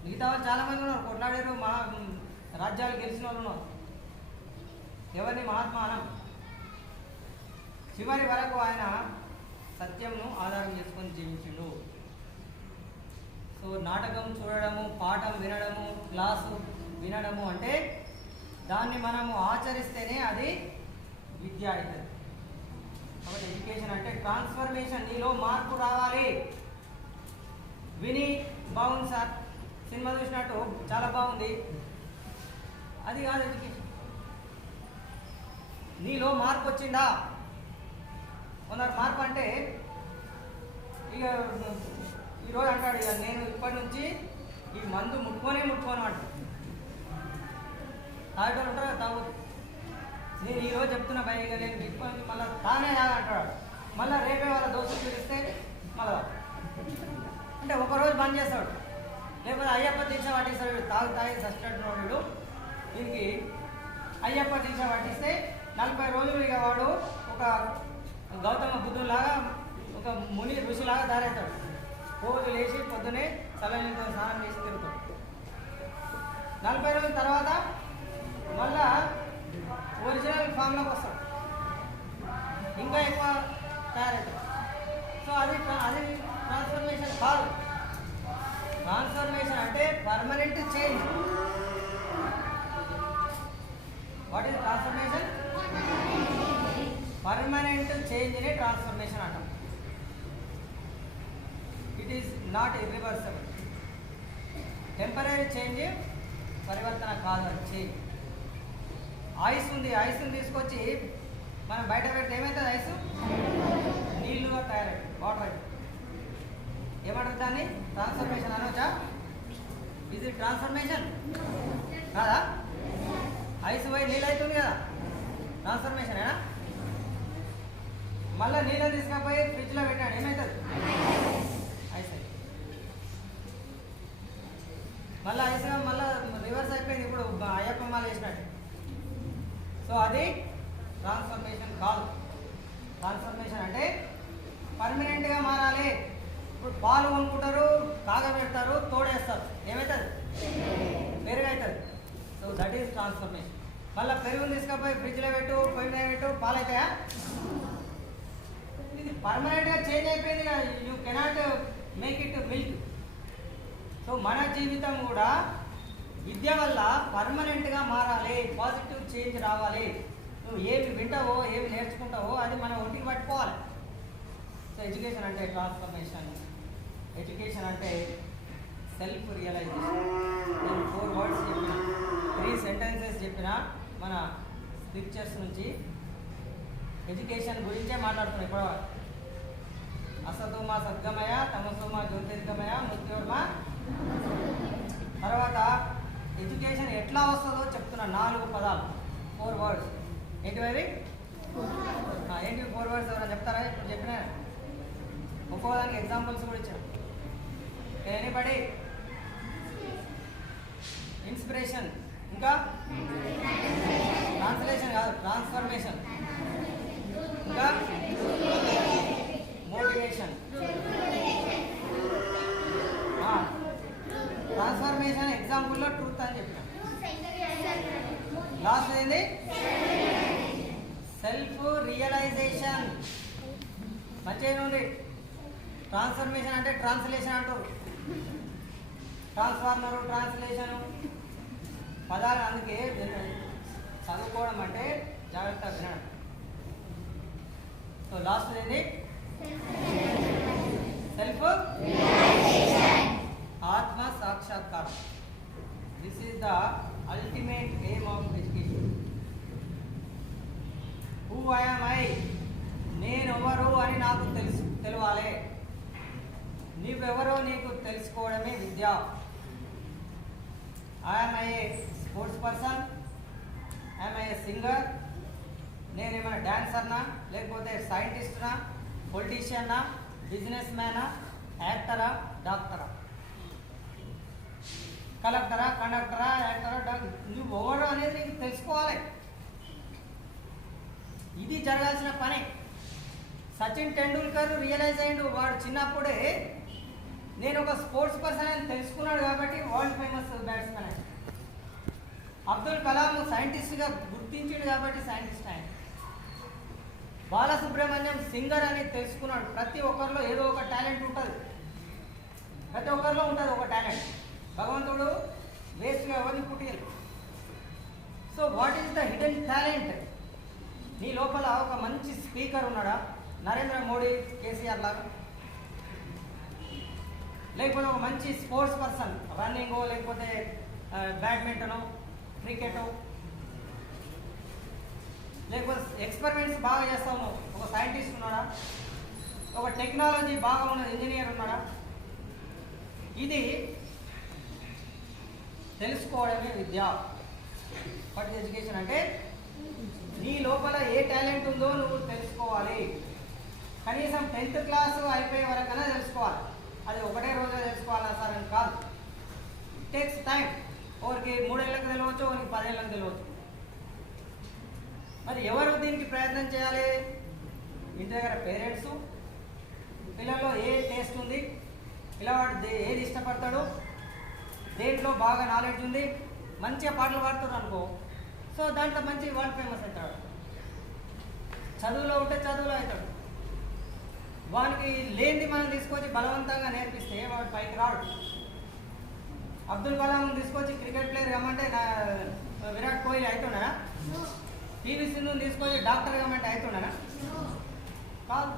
మిగతా వాళ్ళు చాలామంది ఉన్నారు, కొట్లాడారు, రాజ్యాలు గెలిచిన వాళ్ళు ఉన్నారు, ఎవరిని మహాత్మా అనం. చివరి వరకు ఆయన సత్యంను ఆధారం చేసుకొని జీవించిండు. సో నాటకం చూడడము, పాఠం వినడము, క్లాసు వినడము అంటే దాన్ని మనము ఆచరిస్తేనే అది విద్య అవుతుంది. కాబట్టి ఎడ్యుకేషన్ అంటే ట్రాన్స్ఫర్మేషన్, నీలో మార్పు రావాలి. విని బాగుంది సార్, సినిమా చూసినట్టు చాలా బాగుంది, అది కాదు ఎడ్యుకేషన్. నీలో మార్పు వచ్చిందా? ఉన్నారు మార్పు అంటే ఇక ఈరోజు అంటాడు, ఇక నేను ఇప్పటి నుంచి ఈ మందు ముట్టుకోను అంటాడు. తాగేటోళ్ళు ఉంటారు, తాగు. నేను ఈరోజు చెప్తున్నా భయ, ఇక నేను ఇప్పటి నుంచి మళ్ళీ తానే అంటాడు. మళ్ళీ రేపే వాళ్ళ దోస్తులు చూపిస్తే మళ్ళా అంటే ఒకరోజు బంద్ చేస్తాడు, లేకపోతే అయ్యప్ప దీక్ష పట్టిస్తాడు. తాగి సస్టెంట్ వాడు దీనికి అయ్యప్ప దీక్ష పట్టిస్తే 40 రోజులు ఇక వాడు ఒక గౌతమ బుద్ధులాగా, ఒక ముని ఋషిలాగా తయారవుతాడు. రోజు లేచి పొద్దునే చల్లనీతో స్నానం చేసి తిరుగుతాడు. 40 రోజుల తర్వాత మళ్ళా ఒరిజినల్ ఫామ్లోకి వస్తాడు, ఇంకా ఎక్కువ తయారవుతాడు. సో అది ట్రాన్స్ఫర్మేషన్ కాదు. ట్రాన్స్ఫర్మేషన్ అంటే permanent change. What is transformation? Permanent చేంజ్ని ట్రాన్స్ఫర్మేషన్ అంటాం. It is not irreversible. Temporary change పరివర్తన కాదు, అది చేంజ్. ఐస్ ఉంది, ఐస్ని తీసుకొచ్చి మనం బయట పెడితే ఏమవుతుంది? ఐస్ నీళ్ళుగా తయారవుతుంది, వాటర్ అవుతుంది. ఏమంటారు దాన్ని? ట్రాన్స్ఫర్మేషన్ అనొచ్చా? ఇది ట్రాన్స్ఫర్మేషన్ కాదా? ఐస్ పోయి నీళ్ళు అవుతుంది కదా, ట్రాన్స్ఫర్మేషనేనా? మళ్ళీ నీళ్ళు తీసుకపోయి ఫ్రిడ్జ్లో పెట్టాడు, ఏమవుతుంది? ఐస్ అయి మళ్ళీ ఐస్గా మళ్ళీ రివర్స్ అయిపోయింది. ఇప్పుడు అయ్యప్ప మాల వేసినట్టు. సో అది ట్రాన్స్ఫర్మేషన్ కాదు. ట్రాన్స్ఫర్మేషన్ అంటే పర్మనెంట్గా మారాలి. ఇప్పుడు పాలు కొనుక్కుంటారు, కాగబెడతారు, తోడేస్తారు, ఏమవుతుంది? పెరుగు అవుతుంది. So that is transformation. మళ్ళీ పెరుగుని తీసుకపోయి ఫ్రిడ్జ్లో పెట్టు, పొయ్యి మీద పెట్టు, పాలు అవుతాయా? ఇది పర్మనెంట్గా చేంజ్ అయిపోయింది కదా, you cannot make it milk. So మన జీవితం కూడా విద్య వల్ల పర్మనెంట్గా మారాలి, పాజిటివ్ చేంజ్ రావాలి. నువ్వు ఏమి వింటావో, ఏమి నేర్చుకుంటావో అది మనం ఒంటికి పట్టుకోవాలి. సో ఎడ్యుకేషన్ అంటే ట్రాన్స్ఫర్మేషన్. ఎడ్యుకేషన్ అంటే సెల్ఫ్ రియలైజేషన్. నేను 4 వర్డ్స్ చెప్పిన, 3 సెంటెన్సెస్ చెప్పిన మన స్క్రిప్చర్స్ నుంచి ఎడ్యుకేషన్ గురించే మాట్లాడుతున్నాం ఇప్పుడు. అసతోమా సద్గమయ, తమసోమా జ్యోతిర్గమయ, మృత్యోర్మా. తర్వాత ఎట్లా వస్తుందో చెప్తున్నా. 4 పదాలు, 4 వర్డ్స్. ఏంటివి అవి? ఏంటివి 4 వర్డ్స్? ఎవరైనా చెప్తారా? ఇప్పుడు చెప్పిన ఒక్కోదానికి ఎగ్జాంపుల్స్ కూడా ఇచ్చాను. ఎనీబడి? ఇన్స్పిరేషన్, ఇంకా ట్రాన్స్లేషన్ కాదు, ట్రాన్స్ఫర్మేషన్, ఇంకా మోటివేషన్. ట్రాన్స్ఫర్మేషన్ ఎగ్జాంపుల్లో ట్రూత్ అని చెప్పిన. లాస్ట్ ఏంది? Self realization. మంచిగా ఉంది. ట్రాన్స్ఫర్మేషన్ అంటే ట్రాన్స్లేషన్ అంటారు. ట్రాన్స్ఫార్మరు, ట్రాన్స్లేషను పదాలు. అందుకే చదువుకోవడం అంటే జాగ్రత్తగా వినడం. సో లాస్ట్ ఏంది? సెల్ఫ్ ఆత్మ సాక్షాత్కారం. This is the ultimate aim of education. Who am I, నేనెవరు అని నాకు తెలవాలి. నీవెవరో నీకు తెలుసుకోవడమే విద్య. Am I sports person, am I singer, నేనేమైనా డాన్సర్నా, లేకపోతే సైంటిస్ట్నా, పొలిటీషియన్నా, బిజినెస్ మ్యానా, యాక్టరా, డాక్టరా, కలెక్టరా, కండక్టరా, యాక్టరా, నువ్వు ఎవరు అనేది నీకు తెలుసుకోవాలి. ఇది జరగాల్సిన పని. సచిన్ టెండూల్కర్ రియలైజ్ అయ్యిండు. వాడు చిన్నప్పుడే నేను ఒక స్పోర్ట్స్ పర్సన్ అని తెలుసుకున్నాడు కాబట్టి వరల్డ్ ఫేమస్ బ్యాట్స్మెన్ అయ్యాడు. అబ్దుల్ కలాం సైంటిస్ట్గా గుర్తించాడు కాబట్టి సైంటిస్ట్ అయ్యాడు. బాలసుబ్రహ్మణ్యం సింగర్ అని తెలుసుకున్నాడు. ప్రతి ఒక్కరిలో ఏదో ఒక టాలెంట్ ఉంటుంది. ప్రతి ఒక్కరిలో ఉంటుంది ఒక టాలెంట్. భగవంతుడు వేస్ట్గా ఎవరిని పుట్టియలు. So what is the hidden talent? నీ లోపల ఒక మంచి స్పీకర్ ఉన్నాడా? నరేంద్ర మోడీ, కేసీఆర్ లాగా. లేకపోతే ఒక మంచి స్పోర్ట్స్ పర్సన్, రన్నింగో, లేకపోతే బ్యాడ్మింటనో, క్రికెటో, లేకపోతే ఎక్స్పెరిమెంట్స్ బాగా చేస్తాము, ఒక సైంటిస్ట్ ఉన్నాడా? ఒక టెక్నాలజీ బాగా ఉన్న ఇంజనీర్ ఉన్నాడా? ఇది తెలుసుకోవడమే విద్య. వాట్ ఎడ్యుకేషన్ అంటే నీ లోపల ఏ టాలెంట్ ఉందో నువ్వు తెలుసుకోవాలి. కనీసం 10th క్లాస్ అయిపోయే వరకైనా తెలుసుకోవాలి. అది ఒకటే రోజు తెలుసుకోవాలా సార్ అని కాదు. It takes time. ఒకరికి 3 ఏళ్ళకి తెలియవచ్చు, ఒకరికి 10 ఏళ్ళకి తెలియవచ్చు. మరి ఎవరు దీనికి ప్రయత్నం చేయాలి? ఇంటి దగ్గర పేరెంట్స్. పిల్లల్లో ఏ టేస్ట్ ఉంది, పిల్లవాడు ఏది ఇష్టపడతాడు, దేంట్లో బాగా నాలెడ్జ్ ఉంది, మంచిగా పాటలు పాడుతారు అనుకో, సో దాంట్లో మంచి వరల్డ్ ఫేమస్ అవుతాడు. చదువులో ఉంటే చదువులో అవుతాడు. వానికి లేనిది మనం తీసుకొచ్చి బలవంతంగా నేర్పిస్తే వాడు పైకి రాడు. అబ్దుల్ కలాం తీసుకొచ్చి క్రికెట్ ప్లేయర్ కమ్మంటే విరాట్ కోహ్లీ అవుతున్నాడా? పివి సింధుని తీసుకొచ్చి డాక్టర్ కమ్మంటే అవుతున్నాడా? కాదు.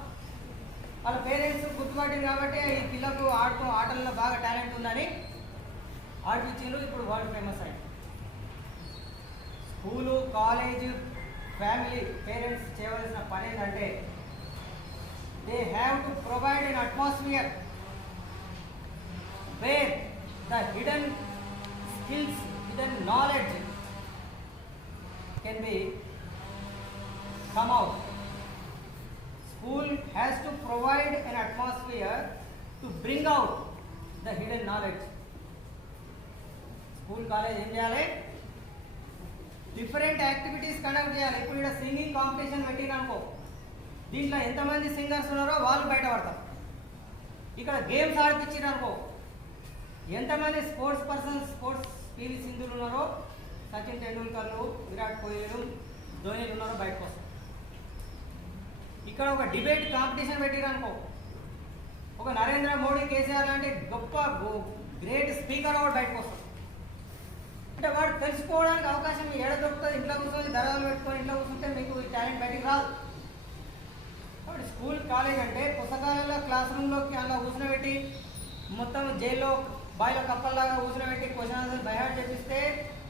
వాళ్ళ పేరెంట్స్ గుర్తుపట్టింది కాబట్టి ఈ పిల్లకు ఆటల్లో బాగా టాలెంట్ ఉందని ఆడిపించారు. ఇప్పుడు వరల్డ్ ఫేమస్ అయ్యింది. స్కూలు, కాలేజ్, ఫ్యామిలీ, పేరెంట్స్ చేయవలసిన పని ఏంటంటే they have to provide an atmosphere where the hidden skills, hidden knowledge can be come out. School has to provide an atmosphere to bring out the hidden knowledge. School, college ఏం చేయాలి? డిఫరెంట్ యాక్టివిటీస్ కండక్ట్ చేయాలి. ఇప్పుడు ఇక్కడ సింగింగ్ కాంపిటీషన్ పెట్టిననుకో, దీంట్లో ఎంతమంది సింగర్స్ ఉన్నారో వాళ్ళు బయటపడతారు. ఇక్కడ గేమ్స్ ఆడిపించారు అనుకో, ఎంతమంది స్పోర్ట్స్ పర్సన్స్, స్పోర్ట్స్ పివి సింధులు ఉన్నారో, సచిన్ టెండూల్కర్లు, విరాట్ కోహ్లీలు, ధోనీలు ఉన్నారో బయటకు వస్తారు. ఇక్కడ ఒక డిబేట్ కాంపిటీషన్ పెట్టిరు అనుకో, ఒక నరేంద్ర మోడీ, కేసీఆర్ లాంటి గొప్ప గ్రేట్ స్పీకర్ కూడా బయటకు వస్తారు. అంటే వాడు తెలుసుకోవడానికి అవకాశం ఏడ దొరుకుతుంది? ఇంట్లో కూర్చొని దరాలు పెట్టుకొని ఇంట్లో కూర్చుంటే మీకు ఈ టాలెంట్ బయటికి రాదు. కాబట్టి స్కూల్, కాలేజ్ అంటే పుస్తకాలలో క్లాస్ రూమ్లోకి అలా కూర్చోబెట్టి మొత్తం జైల్లో బాయిలో కప్పల్లాగా కూర్చోబెట్టి క్వశ్చన్ ఆన్సర్ బైహార్ట్ చేపిస్తే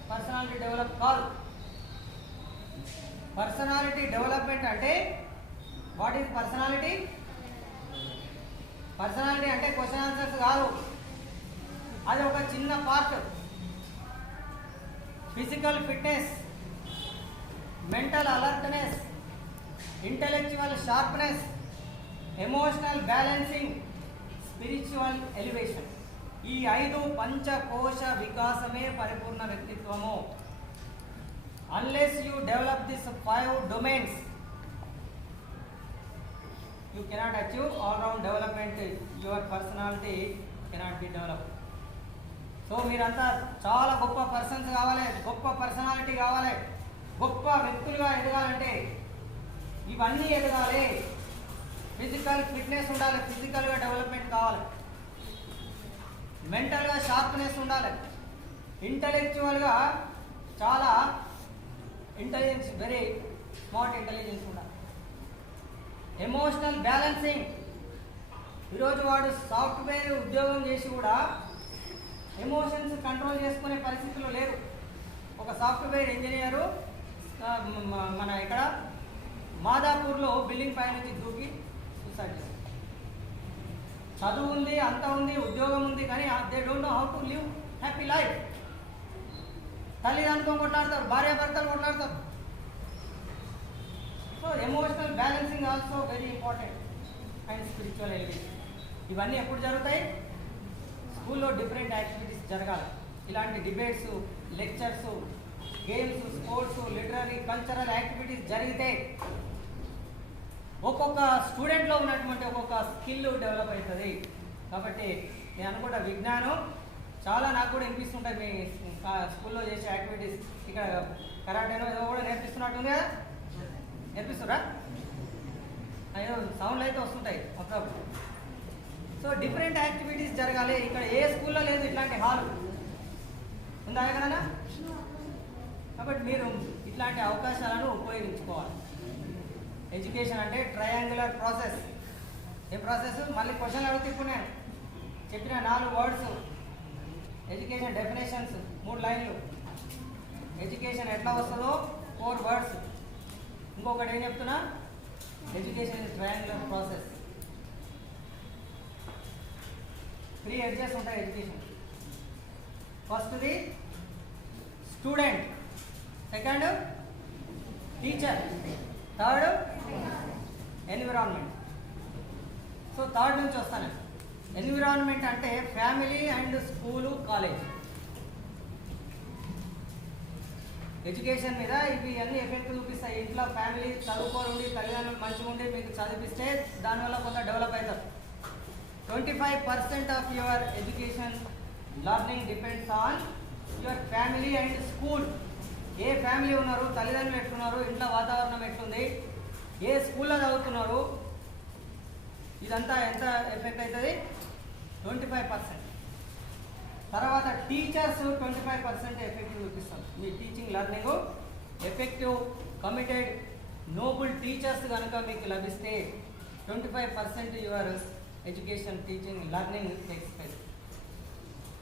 పర్సనాలిటీ డెవలప్ కాదు. పర్సనాలిటీ డెవలప్మెంట్ అంటే వాట్ ఈజ్ పర్సనాలిటీ? పర్సనాలిటీ అంటే క్వశ్చన్ ఆన్సర్స్ కాదు, అది ఒక చిన్న part. physical fitness, mental alertness, intellectual sharpness, emotional balancing, spiritual elevation. ఈ 5 పంచకోశ వికాసమే పరిపూర్ణ వ్యక్తిత్వము. Unless you develop this 5 domains, you cannot achieve all round development. Your personality cannot be developed. So మీరంతా చాలా గొప్ప పర్సన్స్ కావాలి, గొప్ప పర్సనాలిటీ కావాలి, గొప్ప వ్యక్తులుగా ఎదగాలంటే ఇవన్నీ ఎదగాలి. ఫిజికల్ ఫిట్నెస్ ఉండాలి, ఫిజికల్గా డెవలప్మెంట్ కావాలి, మెంటల్గా షార్ప్నెస్ ఉండాలి, ఇంటలెక్చువల్గా చాలా ఇంటెలిజెన్స్, వెరీ స్మార్ట్ ఇంటెలిజెన్స్ ఉండాలి, ఎమోషనల్ బ్యాలెన్సింగ్. ఈరోజు వాడు సాఫ్ట్వేర్ ఉద్యోగం చేసి కూడా ఎమోషన్స్ కంట్రోల్ చేసుకునే పరిస్థితులు లేరు. ఒక సాఫ్ట్వేర్ ఇంజనీరు మన ఇక్కడ మాదాపూర్లో బిల్డింగ్ పై నుంచి దూకి సూసైడ్ చేశారు. చదువు ఉంది, అంత ఉంది, ఉద్యోగం ఉంది, కానీ they don't know how to live happy life. తల్లిదండ్రులతో కొట్లాడతారు, భార్యాభర్తలు కొట్లాడతారు. So emotional balancing also very important and spiritual elevation. ఇవన్నీ ఎప్పుడు జరుగుతాయి? స్కూల్లో డిఫరెంట్ యాక్టివిటీస్ జరగాలి. ఇలాంటి debates, lectures, games, sports, literary, cultural activities జరిగితే ఒక్కొక్క స్టూడెంట్లో ఉన్నటువంటి ఒక్కొక్క స్కిల్ డెవలప్ అవుతుంది. కాబట్టి నేను అనుకుంటా విజ్ఞానం చాలా నాకు కూడా వినిపిస్తుంటాయి. మీ స్కూల్లో చేసే యాక్టివిటీస్ ఇక్కడ కరాటేనో ఏదో కూడా నేర్పిస్తున్నట్టుంది కదా, నేర్పిస్తురా? ఏదో సౌండ్లు అయితే వస్తుంటాయి అప్పుడప్పుడు. సో డిఫరెంట్ యాక్టివిటీస్ జరగాలి. ఇక్కడ ఏ స్కూల్లో లేదు ఇట్లాంటి హాల్, ఉందా ఎక్కడన్నా? కాబట్టి మీరు ఇట్లాంటి అవకాశాలను ఉపయోగించుకోవాలి. ఎడ్యుకేషన్ అంటే ట్రయాంగులర్ ప్రాసెస్. ఏ ప్రాసెస్? మళ్ళీ క్వశ్చన్లు అడుగుతూ ఇప్పుడు నేను చెప్పిన 4 వర్డ్స్ ఎడ్యుకేషన్ డెఫినేషన్స్, 3 లైన్లు. ఎడ్యుకేషన్ ఎట్లా వస్తుందో 4 వర్డ్స్. ఇంకొకటి ఏం చెప్తున్నా, education is triangular process. 3 edges ఉంటాయి ఎడ్యుకేషన్. ఫస్ట్ది student, second teacher, third environment. So third నుంచి వస్తాను. ఎన్విరాన్మెంట్ అంటే family and school, college. Education మీద ఇవి అన్ని ఎఫెక్ట్ చూపిస్తాయి. ఇంట్లో ఫ్యామిలీ చదువుకోరుండి, తల్లిదండ్రులు మంచిగా ఉండి మీకు చదివిస్తే దానివల్ల కొంత డెవలప్ అవుతారు. 25% of your education learning depends on your family and school. A family ఉన్నారు, తల్లిదండ్రులు ఎట్లున్నారు, ఇంట్లో వాతావరణం ఎట్లుంది, ఏ స్కూల్లో చదువుతున్నారు, ఇదంతా ఎంత ఎఫెక్ట్ అవుతుంది? 25%. తర్వాత టీచర్స్ 25% ఎఫెక్టివ్ చూపిస్తారు. మీ teaching learning effective, committed, noble teachers కనుక మీకు లభిస్తే 25% your education, teaching, learning takes place.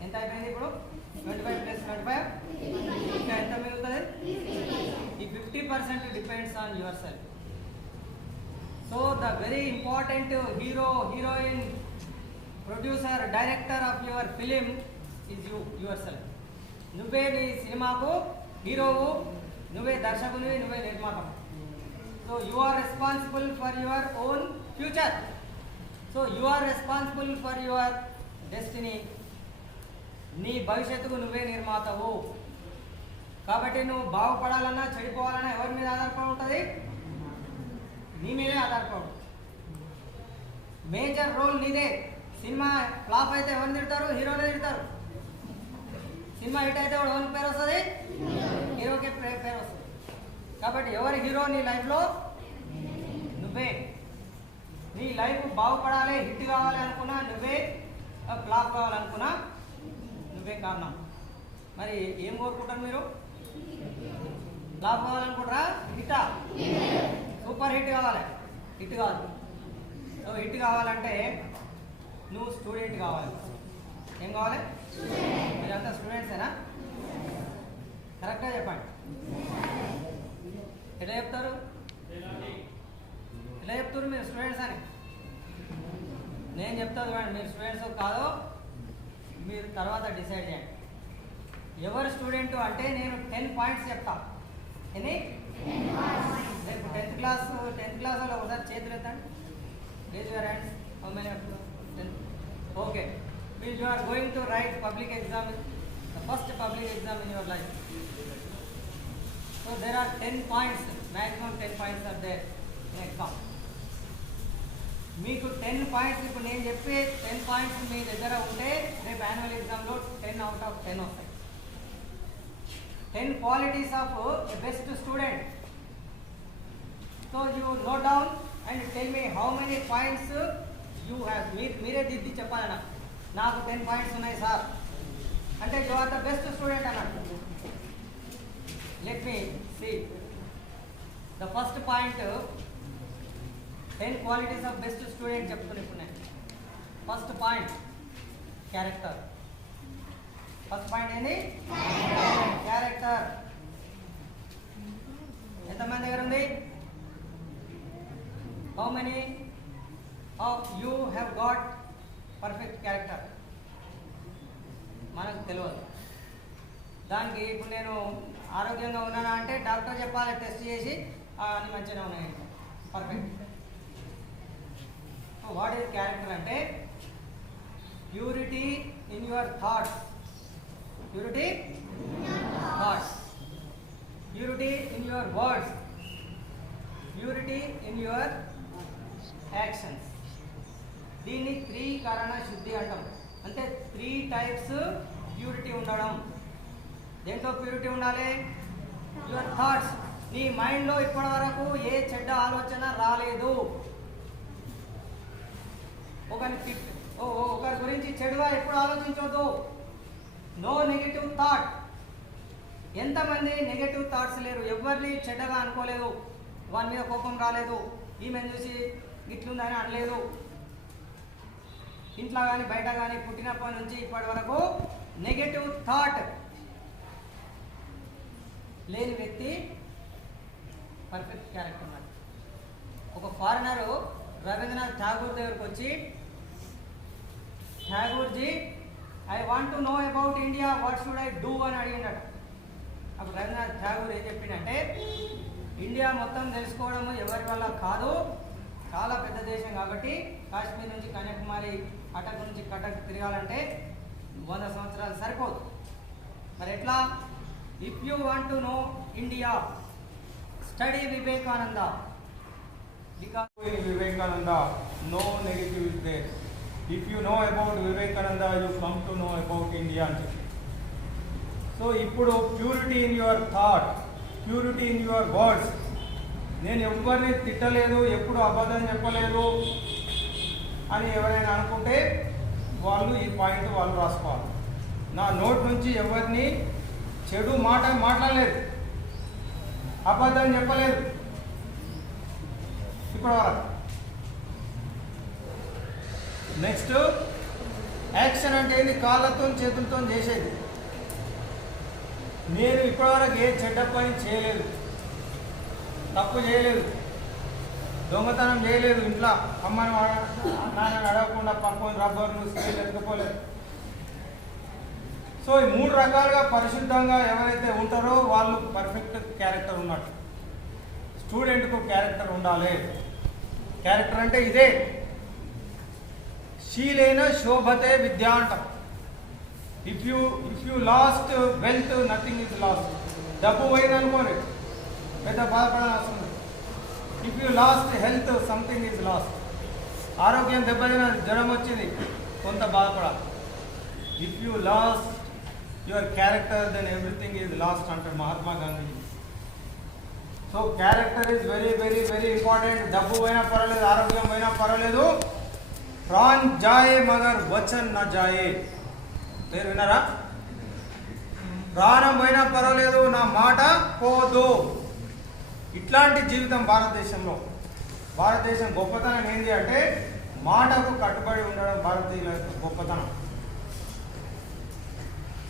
ఎంత అయిపోయింది ఇప్పుడు? 25 + 25 ఇంకా ఎంత మిగులుతుంది? ఈ 50% depends on your self. So the very important hero, heroine, producer, director of your film is your self. నువ్వే నీ సినిమాకు హీరోవు, నువ్వే దర్శకునివి, నువ్వే నిర్మాతవు. So you are responsible for your own future. So you are responsible for your destiny. నీ భవిష్యత్తుకు నువ్వే నిర్మాతవు. కాబట్టి నువ్వు బాగుపడాలన్నా చెడిపోవాలన్నా ఎవరి మీద ఆధారపడి ఉంటుంది? నీ మీదే ఆధారపడి ఉంటుంది. మేజర్ రోల్ నీదే. సినిమా ఫ్లాప్ అయితే ఎవరిని తిడతారు? హీరోనే తిడతారు. సినిమా హిట్ అయితే ఎవరికి పేరు వస్తుంది? హీరోకే పేరు వస్తుంది. కాబట్టి ఎవరి హీరో నీ లైఫ్లో? నువ్వే. నీ లైఫ్ బాగుపడాలి, హిట్ కావాలి అనుకున్నా నువ్వే, ఫ్లాప్ కావాలనుకున్నా నువ్వే కారణం. మరి ఏం కోరుకుంటారు మీరు? ఫ్లాప్ కావాలనుకుంటారా? హిట్టా? సూపర్ హిట్ కావాలి. హిట్ కాదు. నువ్వు హిట్ కావాలంటే నువ్వు స్టూడెంట్ కావాలి. ఏం కావాలి? మీరంతా స్టూడెంట్సేనా? కరెక్ట్గా చెప్పండి. ఎట్లా చెప్తారు? ఎలా చెప్తారు మీరు స్టూడెంట్స్ అని? నేను చెప్తాను చూడండి, మీరు స్టూడెంట్స్ కాదో మీరు తర్వాత డిసైడ్ చేయండి. ఎవరు స్టూడెంట్ అంటే నేను 10 పాయింట్స్ చెప్తా. ఎన్ని? రేపు 10th క్లాస్ వాళ్ళు ఒకసారి చేతులు ఎత్తండి. Raise your hands. How many of you? 10. Okay. Will you are going to write public exam, the first public exam in your life. So there are 10 points, maximum 10 points are there in exam. మీకు 10 పాయింట్స్ ఇప్పుడు నేను చెప్పే 10 పాయింట్స్ మీ దగ్గర ఉంటే రేపు యాన్యువల్ ఎగ్జామ్లో 10 అవుట్ ఆఫ్ 10 వస్తాయి. 10 qualities of a best student. So you note down and tell me how many points you have. మీరే దిద్ది చెప్పాలన్నా నాకు 10 పాయింట్స్ ఉన్నాయి సార్ అంటే you are the best student అన్నట్టు. Let me see the first point. 10 qualities of best student చెప్తున్నా ఇప్పుడు నేను. First point character. First point ఏంటి? క్యారెక్టర్. ఎంతమంది దగ్గర ఉంది? How many of you have got perfect character? మనకు తెలియదు. దానికి ఇప్పుడు నేను ఆరోగ్యంగా ఉన్నానా అంటే డాక్టర్ చెప్పాలి టెస్ట్ చేసి అన్ని మంచిగానే ఉన్నాయి పర్ఫెక్ట్. వాట్ ఈజ్ క్యారెక్టర్ అంటే purity in your thoughts. Purity thoughts. Purity in your words. Purity in your actions. దీన్ని త్రికరణ శుద్ధి అంటాం. అంటే 3 టైప్స్ ప్యూరిటీ ఉండడం. దేంట్లో ప్యూరిటీ ఉండాలి? Your thoughts. నీ మైండ్లో ఇప్పటి వరకు ఏ చెడ్డ ఆలోచన రాలేదు. ఒకరి గురించి చెడుగా ఎప్పుడు ఆలోచించవద్దు. No negative thought. ఎంతమంది నెగటివ్ థాట్స్ లేరు? ఎవరిని చెడ్డగా అనుకోలేదు. వాని మీద కోపం రాలేదు. ఈమెను చూసి ఇట్లుందని అనలేదు. ఇంట్లో కానీ బయట కానీ పుట్టినప్పటి నుంచి ఇప్పటి వరకు నెగటివ్ థాట్ లేని వ్యక్తి పర్ఫెక్ట్ క్యారెక్టర్ అన్నమాట. ఒక ఫారినరు రవీంద్రనాథ్ ఠాగూర్ దగ్గరకు వచ్చి, Tagoreji I want to know about India, what should I do అని అడిగినట్టు. అప్పుడు రవీంద్రనాథ్ ఠాగూర్ ఏం చెప్పిందంటే, ఇండియా మొత్తం తెలుసుకోవడం ఎవరి వల్ల కాదు, చాలా పెద్ద దేశం కాబట్టి కాశ్మీర్ నుంచి కన్యాకుమారి, అటక్ నుంచి కటక్ తిరగాలంటే 100 సంవత్సరాలు సరిపోదు. మరి ఎట్లా? If you want to no India, study Vivekananda. Because in Vivekananda, no negative is there. If you know about Vivekananda, you come to know about India. So, ఇప్పుడు purity in your thought, purity in your words. నేను ఎవరిని తిట్టలేదు, ఎప్పుడు అబద్ధం చెప్పలేదు అని ఎవరైనా అనుకుంటే వాళ్ళు ఈ పాయింట్ వాళ్ళు రాసుకోవాలి. నా నోట్ నుంచి ఎవరిని చెడు మాట మాట్లాడలేదు, అబద్ధం చెప్పలేదు ఇప్పుడు. నెక్స్ట్ యాక్షన్ అంటే ఏంది? కాళ్ళతో చేతులతో చేసేది. నేను ఇప్పటివరకు ఏ చెడ్డ పని చేయలేదు, తప్పు చేయలేదు, దొంగతనం చేయలేదు, ఇంట్లో అమ్మని నాన్నని అడగకుండా పక్కన రబ్బర్లు స్కేల్ ఎత్తుకుపోలేదు. సో ఈ 3 రకాలుగా పరిశుద్ధంగా ఎవరైతే ఉంటారో వాళ్ళు పర్ఫెక్ట్ క్యారెక్టర్ ఉన్నట్టు. స్టూడెంట్కు క్యారెక్టర్ ఉండాలి. క్యారెక్టర్ అంటే ఇదే. శీలేన శోభతే విద్య అంటాం. If you lost wealth, nothing is lost. డబ్బు పోయింది అనుకోండి, పెద్ద బాధపడాల్సి వస్తుంది. If you lost health, something is lost. ఆరోగ్యం దెబ్బతిన, జ్వరం వచ్చింది, కొంత బాధపడాలి. If you lost your character, then everything is lost అంటారు Mahatma Gandhi. So character is very very very important. డబ్బు పోయినా పర్వాలేదు, ఆరోగ్యం పోయినా పర్వాలేదు, ప్రాణ్ జాయే మగర్ వచన్ నా జాయే. పేరు విన్నారా? ప్రాణం పోయినా పర్వాలేదు, నా మాట పోదు. ఇట్లాంటి జీవితం భారతదేశంలో. భారతదేశం గొప్పతనం ఏంటి అంటే మాటకు కట్టుబడి ఉండడం భారతీయుల గొప్పతనం.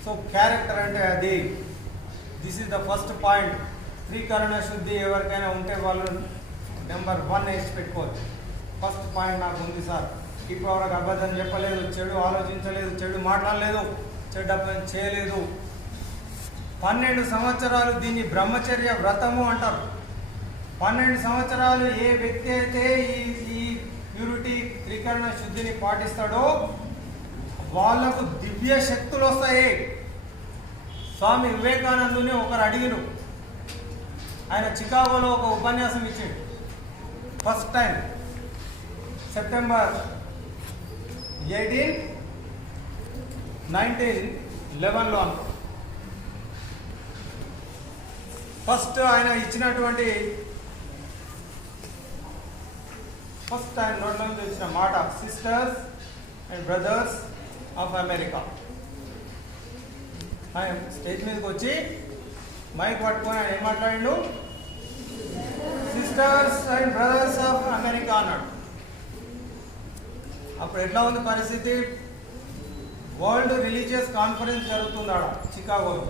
సో క్యారెక్టర్ అంటే అది. This is the first point. త్రికరణ శుద్ధి ఎవరికైనా ఉంటే వాళ్ళు నెంబర్ 1 వేసి పెట్టుకోవచ్చు. ఫస్ట్ పాయింట్ నాకు ఉంది సార్, ఇప్పటివరకు అబద్ధం చెప్పలేదు, చెడు ఆలోచించలేదు, చెడు మాట్లాడలేదు, చెడ్డ పని చేయలేదు, 12 సంవత్సరాలు దీన్ని బ్రహ్మచర్య వ్రతము అంటారు. 12 సంవత్సరాలు ఏ వ్యక్తి అయితే ఈ ప్యూరిటీ త్రికరణ శుద్ధిని పాటిస్తాడో వాళ్లకు దివ్య శక్తులు వస్తాయి. స్వామి వివేకానందుని ఒకరు అడిగిరు, ఆయన చికాగోలో ఒక ఉపన్యాసం ఇచ్చాడు. ఫస్ట్ టైం సెప్టెంబర్ 18, 1911లో ఫస్ట్ ఆయన ఇచ్చినటువంటి ఫస్ట్ ఆయన నోట్లో నుంచి ఇచ్చిన మాట sisters and brothers of America. ఆయన స్టేజ్ మీదకి వచ్చి మైక్ పట్టుకొని ఆయన ఏం మాట్లాడిండు, sisters and brothers of America అన్నాడు. అప్పుడు ఎట్లా ఉంది పరిస్థితి? వరల్డ్ రిలీజియస్ కాన్ఫరెన్స్ జరుగుతుంది ఆడ చికాగోలో.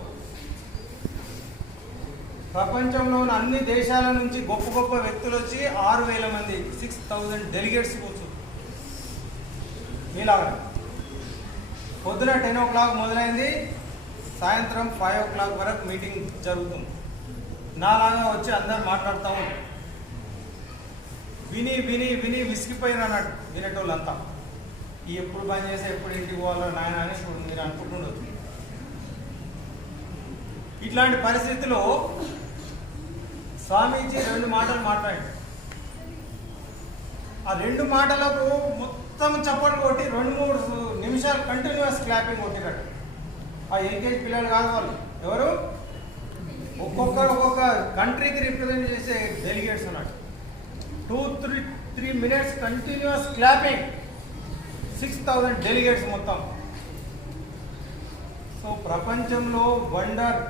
ప్రపంచంలో ఉన్న అన్ని దేశాల నుంచి గొప్ప గొప్ప వ్యక్తులు వచ్చి 6,000 మంది 6,000 డెలిగేట్స్ కూర్చు. ఇలాగా పొద్దున 10 o'clock మొదలైంది, సాయంత్రం 5 o'clock వరకు మీటింగ్ జరుగుతుంది. నాలాగా వచ్చి అందరు మాట్లాడుతూ ఉంటారు. విని విని విని విసిగిపోయిన అన్నట్టు వినేటోళ్ళంతా. ఈ ఎప్పుడు పని చేసి ఎప్పుడు ఇంటికి పోవాలో నాయన అని ఇప్పుడు మీరు అనుకుంటుండొచ్చు. ఇట్లాంటి పరిస్థితిలో స్వామీజీ 2 మాటలు మాట్లాడారు. ఆ 2 మాటలకు మొత్తం చప్పట్లు కొట్టి 2-3 నిమిషాలు కంటిన్యూస్ క్లాపింగ్ కొట్టినట్టు. ఆ ఎల్కేజీ పిల్లలు కాదు వాళ్ళు, ఎవరు ఒక్కొక్క కంట్రీకి రిప్రజెంట్ చేసే డెలిగేట్స్ అన్నట్టు. 2-3 minutes కంటిన్యూస్ క్లాపింగ్, 6,000 డెలిగేట్స్ మొత్తం. సో ప్రపంచంలో వండర్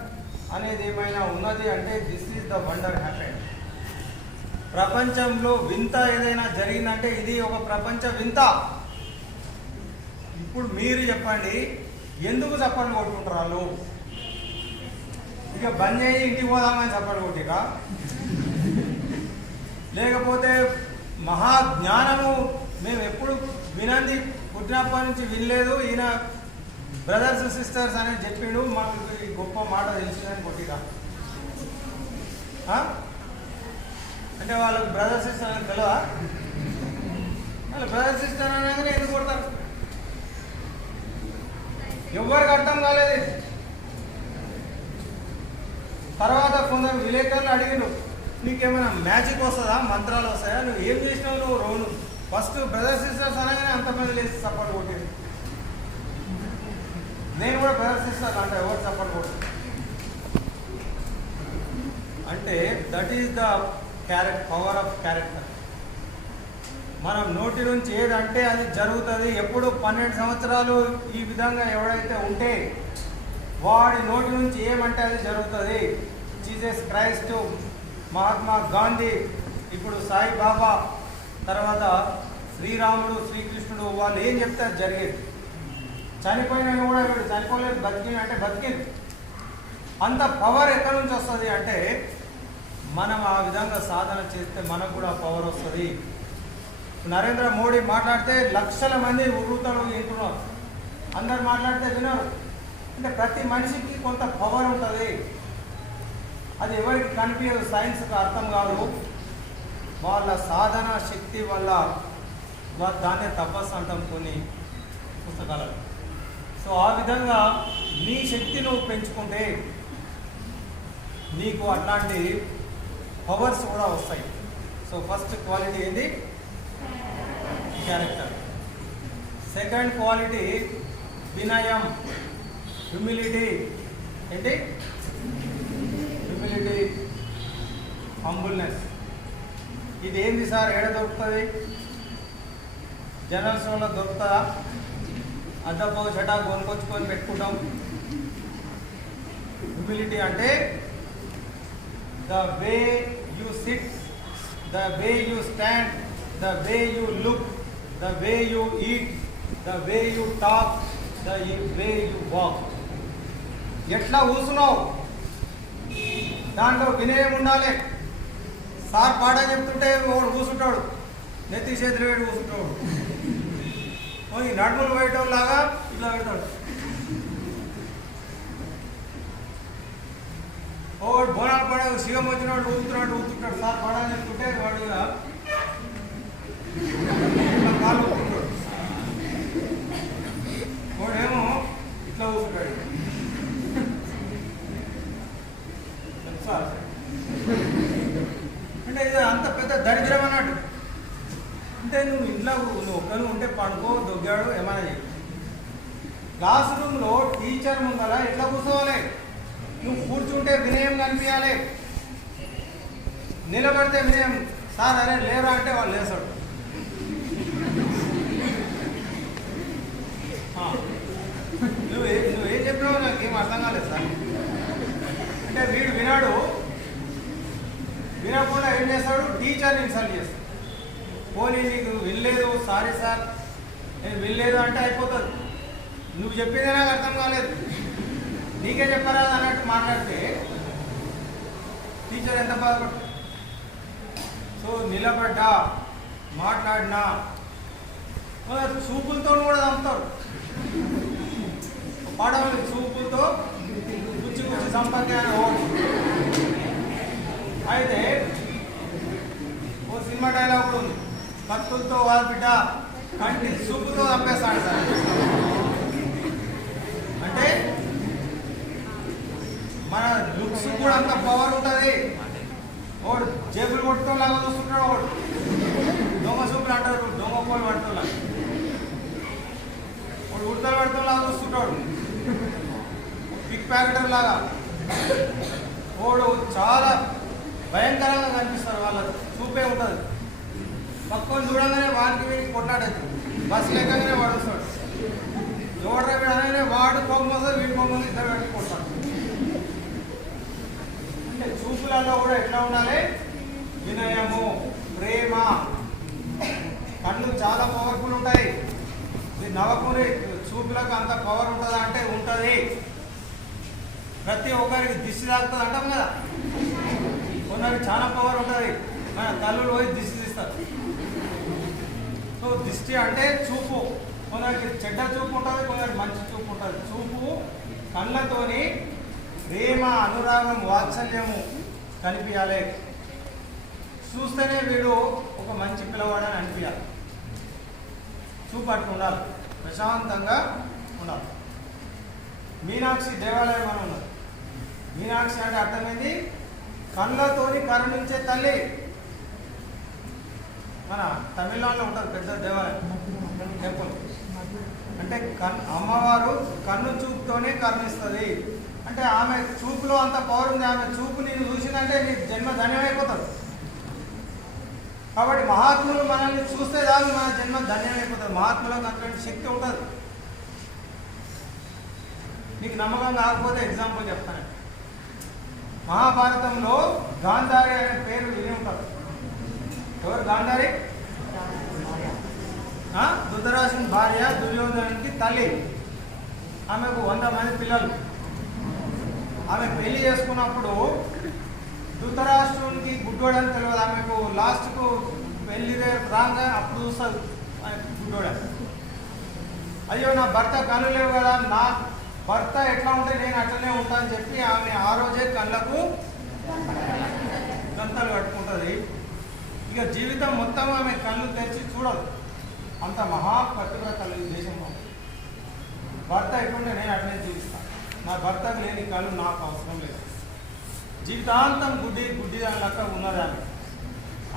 అనేది ఏమైనా ఉన్నది అంటే this is the wonder happened. ప్రపంచంలో వింత ఏదైనా జరిగిందంటే ఇది ఒక ప్రపంచ వింత. ఇప్పుడు మీరు చెప్పండి, ఎందుకు చప్పట్లు కొట్టుకుంటారు వాళ్ళు? ఇక బంద్ చేయి ఇంటికి పోదామని చప్పట్లు కొట్టిరా, లేకపోతే మహాజ్ఞానము మేము ఎప్పుడు వినంది పుట్టినప్పటి నుంచి వినలేదు, ఈయన బ్రదర్స్ సిస్టర్స్ అని చెప్పిండు, మాకు ఈ గొప్ప మాట తెలిసిందని కొట్టిరా? అంటే వాళ్ళకి బ్రదర్ సిస్టర్ అని తెలియదా? వాళ్ళు బ్రదర్ సిస్టర్ అనగానే ఎందుకు కొడతారు? ఎవరికి అర్థం కాలేదు. తర్వాత కొందరు విలేకరులు అడిగిను, నీకేమైనా మ్యాజిక్ వస్తుందా, మంత్రాలు వస్తాయా, నువ్వు ఏం చేసినావు నువ్వు రోజు? ఫస్ట్ బ్రదర్ సిస్టర్స్ అనగానే అంతమంది లేచి సపోర్ట్ కొట్టింది. నేను కూడా బ్రదర్ సిస్టర్స్ అంటే ఎవరు సపోర్ట్ కొట్టు అంటే that is the power of character. మనం నోటి నుంచి ఏదంటే అది జరుగుతుంది. ఎప్పుడు 12 సంవత్సరాలు ఈ విధంగా ఎవడైతే ఉంటే వాడి నోటి నుంచి ఏమంటే అది జరుగుతుంది. జీసస్ క్రైస్ట్, మహాత్మా గాంధీ, ఇప్పుడు సాయిబాబా, తర్వాత శ్రీరాముడు, శ్రీకృష్ణుడు, వాళ్ళు ఏం చెప్తే అది జరిగేది. చనిపోయినా కూడా వీడు చనిపోలేదు, బతికిన అంటే బతికింది. అంత పవర్ ఎక్కడి నుంచి వస్తుంది అంటే మనం ఆ విధంగా సాధన చేస్తే మనకు కూడా పవర్ వస్తుంది. నరేంద్ర మోడీ మాట్లాడితే లక్షల మంది ఉర్రుతాడు వింటున్నారు, అందరు మాట్లాడితే వినరు. అంటే ప్రతి మనిషికి కొంత పవర్ ఉంటుంది. అది ఎవరికి కనిపించదు, సైన్స్కి అర్థం కాదు. వాళ్ళ సాధన శక్తి వల్ల దాన్నే తపస్సు అంటాం కొన్ని పుస్తకాలలో. సో ఆ విధంగా నీ శక్తి నువ్వు పెంచుకుంటే నీకు అట్లాంటి పవర్స్ కూడా వస్తాయి. సో ఫస్ట్ క్వాలిటీ ఏంది? క్యారెక్టర్. సెకండ్ క్వాలిటీ వినయం, హ్యూమిలిటీ. ఏంటి? Humility, humbleness. ఇది ఏంది సార్, ఏడ దొరుకుతుంది? జనరల్ స్టోర్లో దొరుకుతుందా? అద్దపో చటా కొనుకొచ్చుకొని పెట్టుకుంటాం. హ్యూమిలిటీ అంటే the way you SIT, the way you stand, the way you look, the way you eat, the way you talk, the way you walk. ఎట్లా కూర్చున్నావు దాంట్లో వినయం ఉండాలి. సార్ పాట చెప్తుంటే వాడు కూర్చుంటాడు, నెత్తి చేతులు వేడి కూర్చుంటాడు, ఈ నడుములు వేయటం లాగా ఇట్లా పెడతాడు. వాడు శివం వచ్చినవాడు ఊపుతున్నాడు సార్ పడని చెప్తుంటే వాడు ఇట్లా కాలు ఊపుకుంటాడు, వాడేమో ఇట్లా ఊపుతాడు. సార్ అంటే ఇది అంత పెద్ద దరిద్రం అన్నట్టు. అంటే నువ్వు ఇంట్లో నువ్వు ఒక్కరు ఉంటే పడుకో, దొగ్గాడు, ఏమైనా చేయి. క్లాస్ రూమ్లో టీచర్ ముందర ఎట్లా కూర్చోవాలి? నువ్వు కూర్చుంటే వినయం కనిపించాలి, నిలబడితే వినయం. సార్ అరే లేరా అంటే వాళ్ళు లేస్తాడు. నువ్వేం చెప్పినావు నాకేం అర్థం కాలేదు సార్. అంటే వీడు వినాడు, వినకుండా ఏం చేస్తాడు? టీచర్ని ఇన్సల్ట్ చేస్తాడు. పోనీ నీకు వినలేదు, సారీ సార్ నేను వినలేదు అంటే అయిపోతుంది. నువ్వు చెప్పిందే నాకు అర్థం కాలేదు, నీకే చెప్పరా అన్నట్టు మాట్లాడితే టీచర్ ఎంత బాధపడు. సో నిలబడ్డా మాట్లాడినా చూపులతో కూడా చంపుతారు. పాడవాలి చూపులతో కూర్చి సంపత్తి అని ఓడి. అయితే ఓ సినిమా డైలాగ్ కూడా ఉంది, కత్తులతో వాళ్ళ బిడ్డ కంటి చూపుతో చంపేస్తాడు సార్. అంటే మన లుక్స్ కూడా అంత పవర్ ఉంటుంది. వాడు జేబులు కొట్టడం లాగా చూస్తుంటాడు, వాడు దొంగ చూపులు అంటారు, దొంగ పోలు పడటం లాగా, వాడు ఉడతలు పడటం లాగా చూస్తుంటాడు, పిక్ ప్యాకెటర్ లాగా. వాడు చాలా భయంకరంగా కనిపిస్తారు, వాళ్ళ చూపే ఉంటుంది. పక్కన చూడగానే వారికి వీరికి కొట్లాడదు, బస్సు లేకగానే వాడు వస్తాడు, ఎవడ అనగానే వాడు కోపం వస్తుంది, వీడి కోపం వస్తుంది, ఇద్దరు పెట్టి కొడతాడు. అంటే చూపులలో కూడా ఎట్లా ఉండాలి? వినయము, ప్రేమ. కళ్ళు చాలా పవర్ఫుల్ ఉంటాయి. నవకుని చూపులకు అంత పవర్ ఉంటుందా అంటే ఉంటుంది. ప్రతి ఒక్కరికి దిష్టి తాకుతుంది అంటాం కదా, కొందరికి చాలా పవర్ ఉంటుంది. మన తల్లులు పోయి దిష్టి తీస్తారు. సో దిష్టి అంటే చూపు. కొందరికి చెడ్డ చూపు ఉంటుంది, కొందరికి మంచి చూపు ఉంటుంది. చూపు కళ్ళతోని ప్రేమ, అనురాగం, వాత్సల్యము కనిపించాలి. చూస్తేనే వీడు ఒక మంచి పిల్లవాడని అనిపించాలి. చూపు అట్లా ఉండాలి, ప్రశాంతంగా ఉండాలి. మీనాక్షి దేవాలయం అని ఉన్నది. మీనాక్షి అంటే అర్థమైంది కళ్ళతోని కరుణించే తల్లి. మన తమిళనాడులో ఉంటుంది పెద్ద దేవాలయం, టెంపుల్. అంటే అమ్మవారు కన్ను చూపుతోనే కరుణిస్తుంది. అంటే ఆమె చూపులో అంత పవర్ ఉంది. ఆమె చూపు నేను చూసిందంటే నీ జన్మ ధన్యమైపోతుంది. కాబట్టి మహాత్ములు మనల్ని చూస్తే చాలు మన జన్మ ధన్యమైపోతుంది. మహాత్ములకు అటువంటి శక్తి ఉంటుంది. నీకు నమ్మకం కాకపోతే ఎగ్జాంపుల్ చెప్తాను. మహాభారతంలో గాంధారి అనే పేరు విని ఉంటారు. ఎవరు గాంధారి? ధృతరాష్ట్రుని భార్య, దుర్యోధనునికి తల్లి. ఆమెకు 100 మంది పిల్లలు. ఆమె పెళ్లి చేసుకున్నప్పుడు ధృతరాష్ట్రునికి గుడ్డోడని తెలియదు. ఆమెకు లాస్ట్కు పెళ్లి రాగా అప్పుడు చూస్తుంది గుడ్డోడని. అయ్యో నా భర్త కళ్ళు లేవు కదా, నా భర్త ఎట్లా ఉంటే నేను అట్లనే ఉంటా అని చెప్పి ఆమె ఆ రోజే కళ్ళకు గంతలు కట్టుకుంటుంది. ఇక జీవితం మొత్తం ఆమె కళ్ళు తెరిచి చూడదు. అంత మహాపతివ్రతలు ఈ దేశంలో. భర్త ఎట్లుంటే నేను అట్లనే జీవిస్తాను, నా భర్తకు లేని కళ్ళు నాకు అవసరం లేదు. జీవితాంతం గుడ్డి దానిలక్క ఉన్నది ఆమె.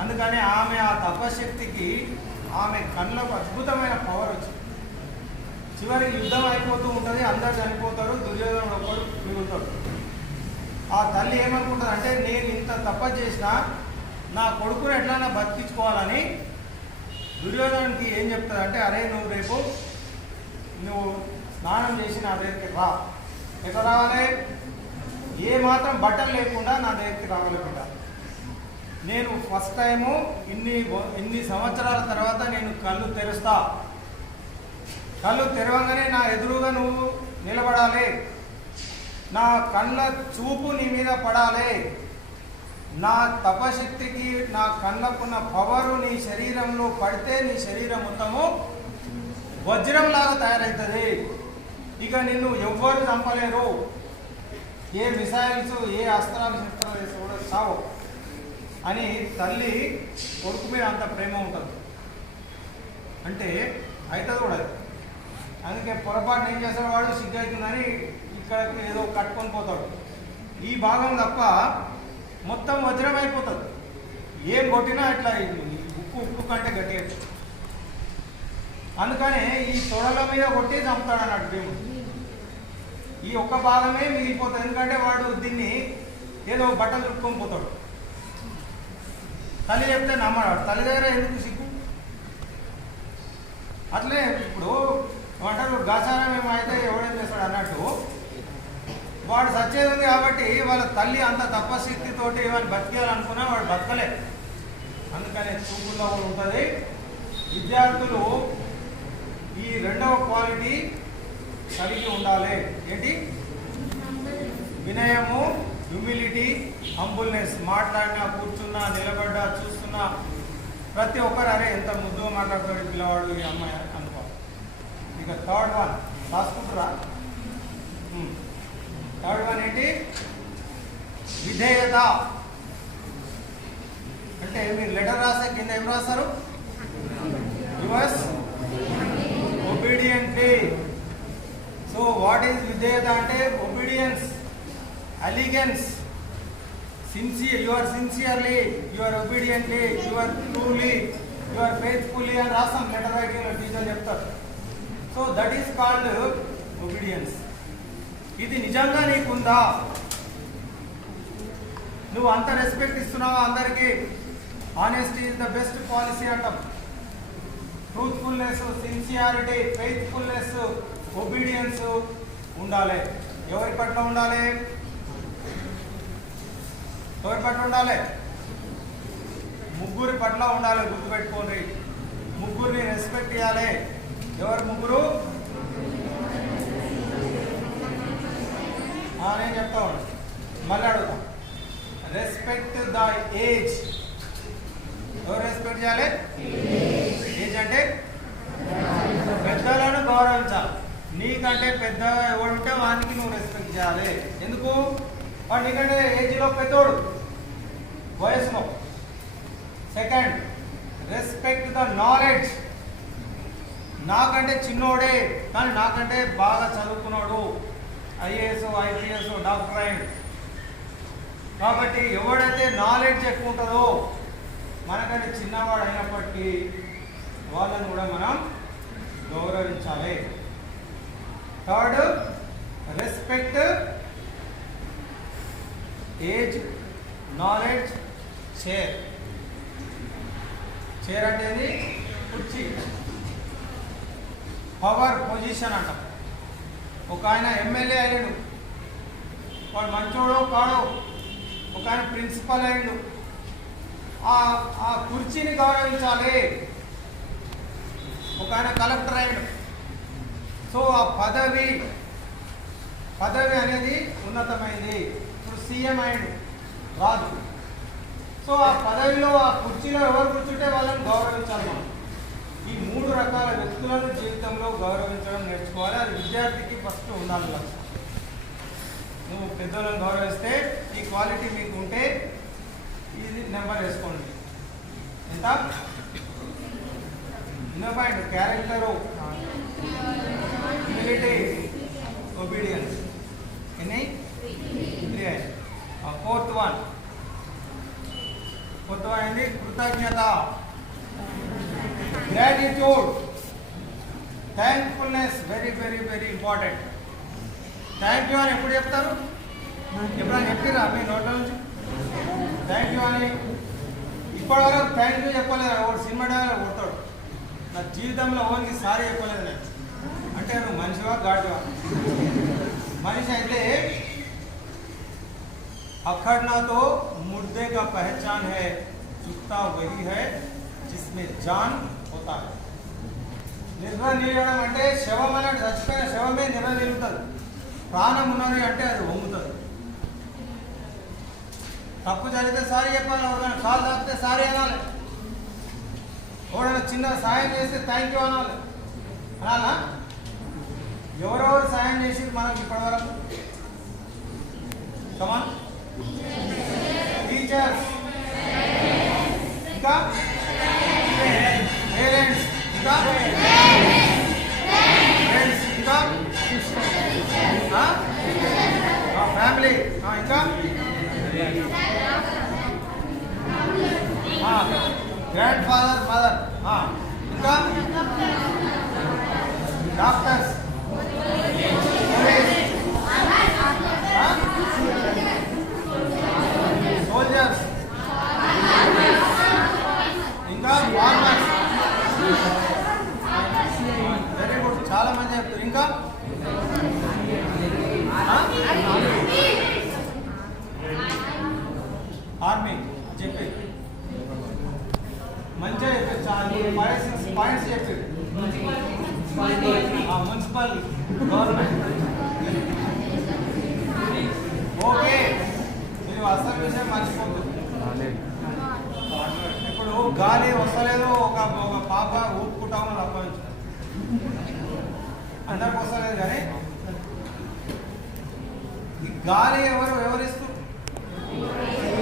అందుకని ఆమె ఆ తపశక్తికి ఆమె కళ్ళకు అద్భుతమైన పవర్ వచ్చింది. చివరికి యుద్ధం అయిపోతూ ఉంటుంది, అందరు చనిపోతారు, దుర్యోధనుడు ఒక్కడు మిగులుతాడు. ఆ తల్లి ఏమనుకుంటుంది అంటే నేను ఇంత తప్ప చేసినా నా కొడుకుని ఎట్లా బతికించుకోవాలని దుర్యోధనుడికి ఏం చెప్తుంది అంటే, అరే నువ్వు రేపు స్నానం చేసి నా దగ్గరికి రా. ఎట్లా రావాలి? ఏ మాత్రం బట్టలు లేకుండా నా దగ్గరికి రావాలి బిడ్డ. నేను ఫస్ట్ టైము ఇన్ని సంవత్సరాల తర్వాత నేను కళ్ళు తెరుస్తా. కళ్ళు తెరవంగానే నా ఎదురుగా నువ్వు నిలబడాలి. నా కళ్ళ చూపు నీ మీద పడాలి. నా తపశక్తికి నా కళ్ళకున్న పవరు నీ శరీరంలో పడితే నీ శరీరం మొత్తము వజ్రంలాగా తయారవుతుంది. ఇక నిన్ను ఎవ్వరు చంపలేరు. ఏ మిసైల్స్ ఏ అస్త్రాలు శస్త్రాలు వేసి కూడా చావు అని తల్లి కొడుకు మీద అంత ప్రేమ ఉంటుంది. అంటే అవుతుంది కూడా అది. అందుకే పొరపాటున ఏం చేస్తాడు వాడు సిగ్గు అవుతుందని ఇక్కడికి ఏదో కట్టుకొని పోతాడు. ఈ భాగం తప్ప మొత్తం వజ్రం అయిపోతుంది. ఏం కొట్టినా ఇట్లా ఉప్పు కంటే గట్టిగా. అందుకనే ఈ తొడల మీద కొట్టి చంపుతాడు అన్నట్టు భీముడు. ఈ ఒక్క భాగమే మిగిలిపోతుంది. ఎందుకంటే వాడు దీన్ని ఏదో బట్టలు చుట్టుకొని పోతాడు. తల్లి చెప్తే నమ్మడాడు. తల్లి దగ్గర ఎందుకు సిగ్గు? అట్లే ఇప్పుడు అంటారు గాచారం ఏమైతే ఎవడేం చేస్తాడు అన్నట్టు వాడు సచ్చేది ఉంది కాబట్టి వాళ్ళ తల్లి అంత తపశక్తితోటి వాడిని బతికేయాలనుకున్నా వాడు బతకలే. అందుకనే చూపుల్లో కూడా ఉంటుంది. విద్యార్థులు ఈ రెండవ క్వాలిటీ కలిగి ఉండాలి. ఏంటి? వినయము, హ్యూమిలిటీ, హంబుల్నెస్. మాట్లాడినా, కూర్చున్నా, నిలబడ్డా, చూస్తున్నా ప్రతి ఒక్కరు అరే ఎంత ముద్దుగా మాట్లాడతాడు పిల్లవాడు ఈ అమ్మాయి అనుకో. ఇక థర్డ్ వన్ రాసుకుంటారా? థర్డ్ వన్ ఏంటి? విధేయత. అంటే మీరు లెటర్ రాసే కింద ఏం రాస్తారు? Yours obediently. So what is విధేయత అంటే obedience, allegiance, sincere. You are sincerely, you are obediently, you are truly, you are faithfully అని రాస్తాం లెటర్ రైటింగ్లో టీచర్ చెప్తారు. So that is called obedience. ఇది నిజంగా నీకుందా? నువ్వు అంత రెస్పెక్ట్ ఇస్తున్నావా అందరికీ? Honesty is the best policy అంటాం. ట్రూత్ఫుల్నెస్, సిన్సియారిటీ, ఫెయిత్ఫుల్నెస్, ఒబీడియన్స్ ఉండాలి. ఎవరి పట్ల ఉండాలి? ఎవరి పట్ల ఉండాలి? ముగ్గురి పట్ల ఉండాలి. గుర్తుపెట్టుకోండి, ముగ్గురిని రెస్పెక్ట్ ఇవ్వాలి. ఎవరు ముగ్గురు? నేను చెప్తా ఉన్నాను, మళ్ళీ అడుగుతాం. Respect the age. ఎవరు రెస్పెక్ట్ చేయాలి? ఏజ్ అంటే పెద్దలను గౌరవించాలి. నీకంటే పెద్ద ఎవడుంటే వానికి నువ్వు రెస్పెక్ట్ చేయాలి. ఎందుకు? వాడు నీకంటే ఏజ్లో పెద్దోడు, వయసులో. Second, respect the knowledge. నాకంటే చిన్నోడే కానీ నాకంటే బాగా చదువుకున్నాడు, ఐఏఎస్, ఐపీఎస్, డాక్టర్ అయింది కాబట్టి ఎవడైతే నాలెడ్జ్ ఎక్కువ ఉంటుందో మనకంటే చిన్నవాడు అయినప్పటికీ వాళ్ళని కూడా మనం గౌరవించాలి. Third, respect age, knowledge, chair. Chair అంటే ఏంది? కుర్చీ. పవర్, పొజిషన్ అంటాం. ఒక ఆయన ఎమ్మెల్యే అయ్యాడు, వాడు మంచోడో కాడో. ఒక ఆయన ప్రిన్సిపల్ అయ్యాడు, ఆ కుర్చీని గౌరవించాలి. ఒక ఆయన కలెక్టర్ అయ్యాడు. సో ఆ పదవి అనేది ఉన్నతమైంది. ఇప్పుడు సీఎం అయ్యాడు, రాజు. సో ఆ పదవిలో, ఆ కుర్చీలో ఎవరు కూర్చుంటే వాళ్ళని గౌరవించాలి మనం. ఈ మూడు రకాల వ్యక్తులను జీవితంలో గౌరవించడం నేర్చుకోవాలి. అది విద్యార్థికి ఫస్ట్ ఉండాలి లక్ష్యం. నువ్వు పెద్దలను గౌరవిస్తే, ఈ క్వాలిటీ మీకు ఉంటే ఇది నెంబర్ వేసుకోండి. ఎంత? ఎన్నో పాయింట్? Character, humility, obedience. ఎన్ని? 3 అయింది. ఫోర్త్ వన్ ఏంటి? కృతజ్ఞత, gratitude, thankfulness. Very very very important. Thank you అని ఎప్పుడు చెప్తారు? ఎప్పుడైనా చెప్పిరా మీ నోట్ల నుంచి థ్యాంక్ యూ అని? ఇప్పటివరకు థ్యాంక్ యూ చెప్పలేదు. ఒకటి సినిమా డైలాగ్ కొడతాడు, నా జీవితంలో ఓన్కి సారీ చెప్పలేదు నేను. అంటే నువ్వు మనిషివా గాడివా? మనిషి అయితే अखड़ना तो मुर्दे का पहचान है, चुकता वही है जिसमें जान होता है. నిర్వ నిలవడం అంటే శవం అనేది చచ్చిపోయిన శవమే నిర్వ నిలుగుతుంది. ప్రాణం ఉన్నది అంటే అది వంగుతుంది. తప్పు జరిగితే సారీ చెప్పాలి. ఎవరైనా కాలు తాకితే సారీ అనాలి. ఎవరైనా చిన్న సాయం చేస్తే థ్యాంక్ యూ అనాలి. అనాలా? ఎవరెవరు సాయం చేసి మనకి ఇప్పటివరకు కమాన్. టీచర్స్, ఇంకా పేరెంట్స్, ఇంకా ఫ్రెండ్స్, ఇంకా ఫ్యామిలీ, ఇంకా గ్రాండ్ ఫాదర్ మదర్, ఇంకా డాక్టర్స్, సోల్జర్స్, ఇంకా ఫార్మర్స్. వెరీ గుడ్, చాలా మంది చెప్తారు. ఇంకా ఆర్మీ చెప్పి మంచిగా చెప్పారు. చాలా 5-6 పాయింట్స్ చెప్పారు. Municipal government. ఓకే, మీరు అసలు విషయం మర్చిపోతుంది. ఇప్పుడు గాలి వస్తలేదు, ఒక పాప ఊపుకుంటాము తప్పనించు, అందరికి వస్తలేదు. కానీ ఈ గాలి ఎవరిస్తూ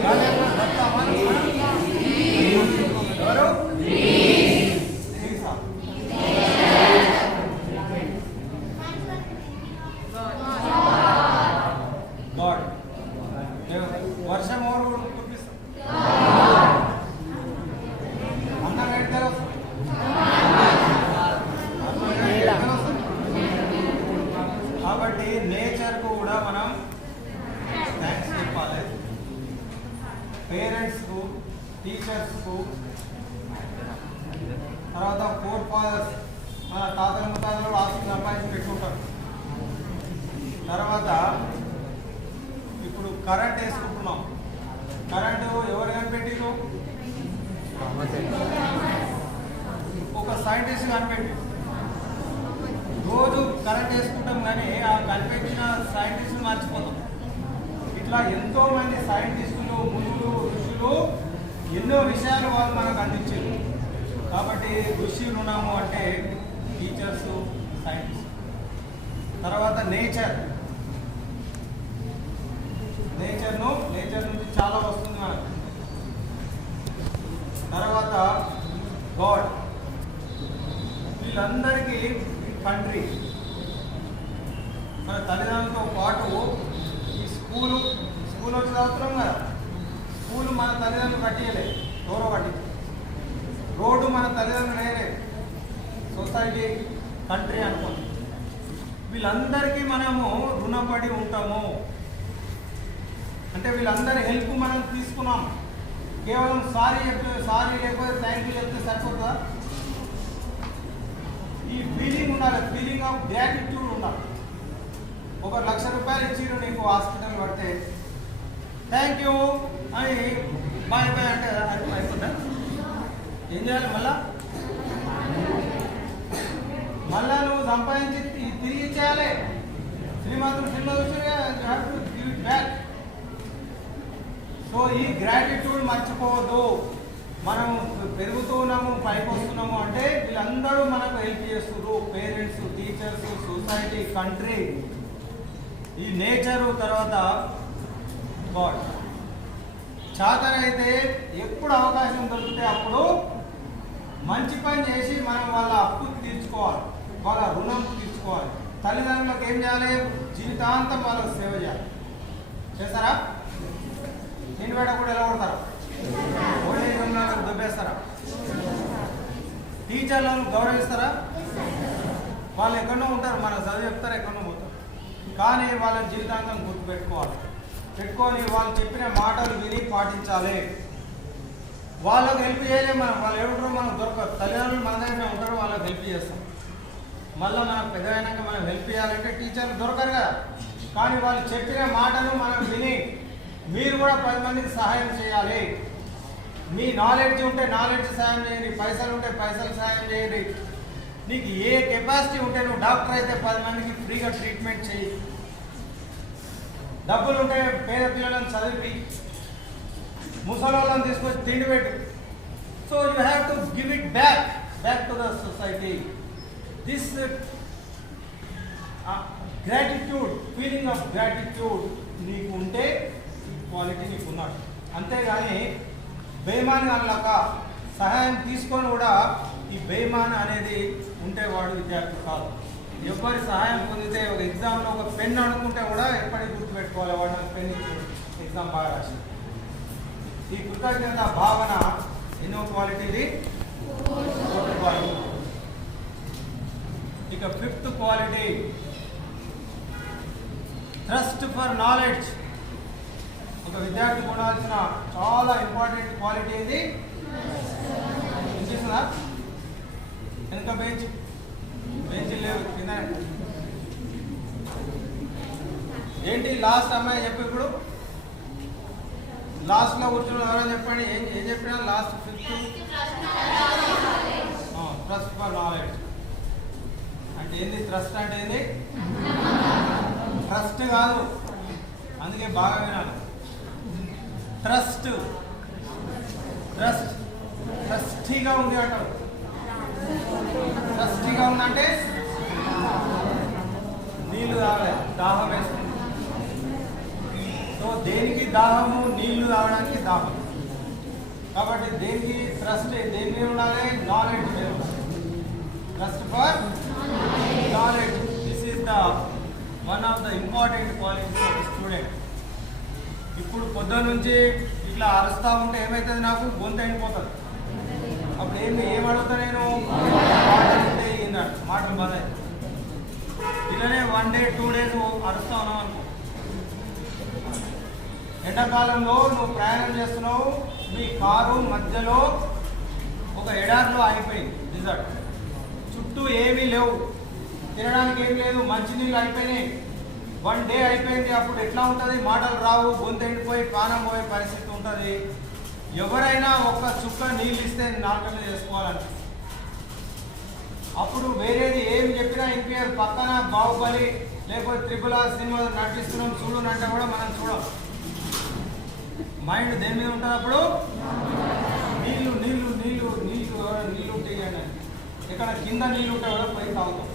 గాలి చెప్తామా? ఎవరు? గాడ్. వర్షం ఎవరు కురిపిస్తారు? అన్నం ఎక్కడ వస్తుంది? కాబట్టి నేచర్కు కూడా మనం థ్యాంక్స్ చెప్పాలి. పేరెంట్స్కు, టీచర్స్కు, తర్వాత ఫోర్ ఫాదర్స్, మన తాతల ముత్తాతలు ఆస్తులు సంపాదించి పెట్టుకుంటారు. తర్వాత ఇప్పుడు కరెంట్ వేసుకుంటున్నాం. కరెంటు ఎవరు కనిపెట్టిరు? ఒక సైంటిస్ట్ కనిపెట్టి. రోజు కరెంట్ వేసుకుంటాం కానీ ఆ కనిపెట్టిన సైంటిస్టులు మర్చిపోతాం. ఇట్లా ఎంతో మంది సైంటిస్టులు, మునులు, ఋషులు ఎన్నో విషయాలు వాళ్ళు మనకు అందించారు. కాబట్టి ఋషులు ఉన్నాము అంటే టీచర్స్, సైంటిస్ట్. తర్వాత నేచర్ నుంచి చాలా వస్తుంది మనకు. తర్వాత గాడ్. వీళ్ళందరికీ కంట్రీ, మన తల్లిదండ్రులతో పాటు ఈ స్కూల్ వచ్చి చదువుతున్నాం కదా. స్కూల్ మన తల్లిదండ్రులు కట్టియలే, ఎవరో కట్టించారు. రోడ్డు మన తల్లిదండ్రులు వేయలే, సొసైటీ, కంట్రీ అనుకోండి. వీళ్ళందరికీ మనము రుణపడి ఉంటాము. అంటే వీళ్ళందరి హెల్ప్ మనం తీసుకున్నాం. కేవలం సారీ లేకపోతే థ్యాంక్ యూ చెప్తే సరిపోతుందా? ఈ ఫీలింగ్ ఉండాలి, ఫీలింగ్ ఆఫ్ గ్రాటిట్యూడ్ ఉండాలి. ఒక 1,00,000 రూపాయలు ఇచ్చిరు నీకు హాస్పిటల్ పడితే, థ్యాంక్ యూ అని బాయ్ అంటే అయిపోతుందా? ఏం చేయాలి? మళ్ళా నువ్వు సంపాదించి తిరిగి ఇచ్చేయాలి. శ్రీమంతుడు సినిమా చూసి బ్యాక్. సో ఈ గ్రాటిట్యూడ్ మర్చిపోవద్దు. మనం పెరుగుతూ ఉన్నాము, పైకి వస్తున్నాము అంటే వీళ్ళందరూ మనకు హెల్ప్ చేస్తున్నారు. పేరెంట్స్, టీచర్స్, సొసైటీ, కంట్రీ, ఈ నేచరు, తర్వాత గాడ్. చాతనైతే ఎప్పుడు అవకాశం దొరికితే అప్పుడు మంచి పని చేసి మనం వాళ్ళ అప్పు తీర్చుకోవాలి, వాళ్ళ రుణం తీర్చుకోవాలి. తల్లిదండ్రులకు ఏం చేయాలి? జీవితాంతం వాళ్ళకు సేవ చేయాలి. చేస్తారా? నేను బయట కూడా ఎలా కొడతారా? ఓల్డేజ్ హోమ్లో దుబ్బేస్తారా? టీచర్లను గౌరవిస్తారా? వాళ్ళు ఎక్కడో ఉంటారు, మనకు చదువు చెప్తారు, ఎక్కడో పోతారు. కానీ వాళ్ళ జీవితాంతం పెట్టుకొని వాళ్ళు చెప్పిన మాటలు విని పాటించాలి. వాళ్ళకు హెల్ప్ చేయలేము మనం. వాళ్ళు ఎవరు మనకు దొరకదు. తల్లిదండ్రులు మన దగ్గర ఉంటారు, వాళ్ళకి హెల్ప్ చేస్తాం. మళ్ళీ మనం పెద్ద అయినాక మనం హెల్ప్ చేయాలంటే టీచర్లు దొరకరు కదా. కానీ వాళ్ళు చెప్పిన మాటలు మనం విని మీరు కూడా 10 మందికి సహాయం చేయాలి. మీ నాలెడ్జ్ ఉంటే నాలెడ్జ్ సహాయం చేయండి, పైసలు ఉంటే పైసలు సహాయం చేయండి. నీకు ఏ కెపాసిటీ ఉంటే నువ్వు డాక్టర్ అయితే 10 మందికి ఫ్రీగా ట్రీట్మెంట్ చేయి. డబ్బులు ఉంటే పేద పిల్లలను చదివి, ముసలోళ్ళని తీసుకొచ్చి తిండి పెట్టు. So you have to give it back to the society. This gratitude, feeling of gratitude నీకు ఉంటే ఈ క్వాలిటీ నీకు ఉన్నట్టు. అంతేగాని బేమాని అన్నాక సహాయం తీసుకొని కూడా ఈ బేమాన్ అనేది ఉంటే వాడు విద్యార్థి కాదు. ఎవరి సహాయం పొందితే ఒక ఎగ్జామ్లో ఒక పెన్ అనుకుంటే కూడా ఎప్పటికీ గుర్తుపెట్టుకోవాలి, వాడు నాకు పెన్ ఇచ్చి ఎగ్జామ్ బాగా రాసి. ఈ కృతజ్ఞత భావన ఎన్నో క్వాలిటీది, క్వాలిటీ. ఇక fifth quality thrust for knowledge. ఒక విద్యార్థికి ఉండాల్సిన చాలా ఇంపార్టెంట్ క్వాలిటీ ఇది. చూసిందా వెనుక బెంచ్ లేవు కింద. ఏంటి లాస్ట్ అమ్మాయి చెప్పు, ఇప్పుడు లాస్ట్లో కూర్చున్న ఎవరైనా చెప్పండి, ఏం చెప్పినా last fifth trust for knowledge అంటే ఏంది? ట్రస్ట్ అంటే ఏంది? ట్రస్ట్ కాదు, అందుకే బాగా వినాలి. ట్రస్ట్ ట్రస్ట్ ట్రస్టీగా ఉంది అంటారు. ట్రస్టీగా ఉందంటే నీళ్లు తాగలే, దాహం వేస్తుంది. సో దేనికి దాహము? నీళ్లు తాగడానికి దాహం. కాబట్టి దేనికి ట్రస్ట్? దేని మీద ఉండాలి? నాలెడ్జ్ మీద ఉండాలి. Trust for knowledge. This is the one of the important qualities of student. ఇప్పుడు పొద్దున్న నుంచి ఇట్లా అరుస్తూ ఉంటే ఏమవుతుంది? నాకు గొంతు అయిపోతుంది. అప్పుడు ఏం అడుగుతా నేను? మాటలు బాగా ఇలానే 1 day 2 days అరుస్తా ఉన్నావు అనుకో. ఎండాకాలంలో నువ్వు ప్రయాణం చేస్తున్నావు, మీ కారు మధ్యలో ఒక ఎడారిలో ఆగిపోయింది, డిజర్ట్. చుట్టూ ఏమీ లేవు, తినడానికి ఏం లేదు, మంచినీళ్ళు అయిపోయినాయి, 1 day అయిపోయింది. అప్పుడు ఎట్లా ఉంటుంది? మాటలు రావు, గొంతు ఎండిపోయి ప్రాణం పోయే పరిస్థితి ఉంటుంది. ఎవరైనా ఒక్క చుక్క నీళ్ళు ఇస్తే నాటకం చేసుకోవాలని. అప్పుడు వేరేది ఏం చెప్పినా ఇంపియర్. పక్కన బాహుబలి లేకపోతే RRR సినిమా నటిస్తున్నాం చూడని అంటే కూడా మనం చూడం. మైండ్ దేని మీద ఉంటుంది అప్పుడు? నీళ్ళు నీళ్ళు నీళ్ళు నీళ్ళు నీళ్ళు ఉంటాయండి. ఇక్కడ కింద నీళ్ళు ఉంటే కూడా పోయి తాగుతాం.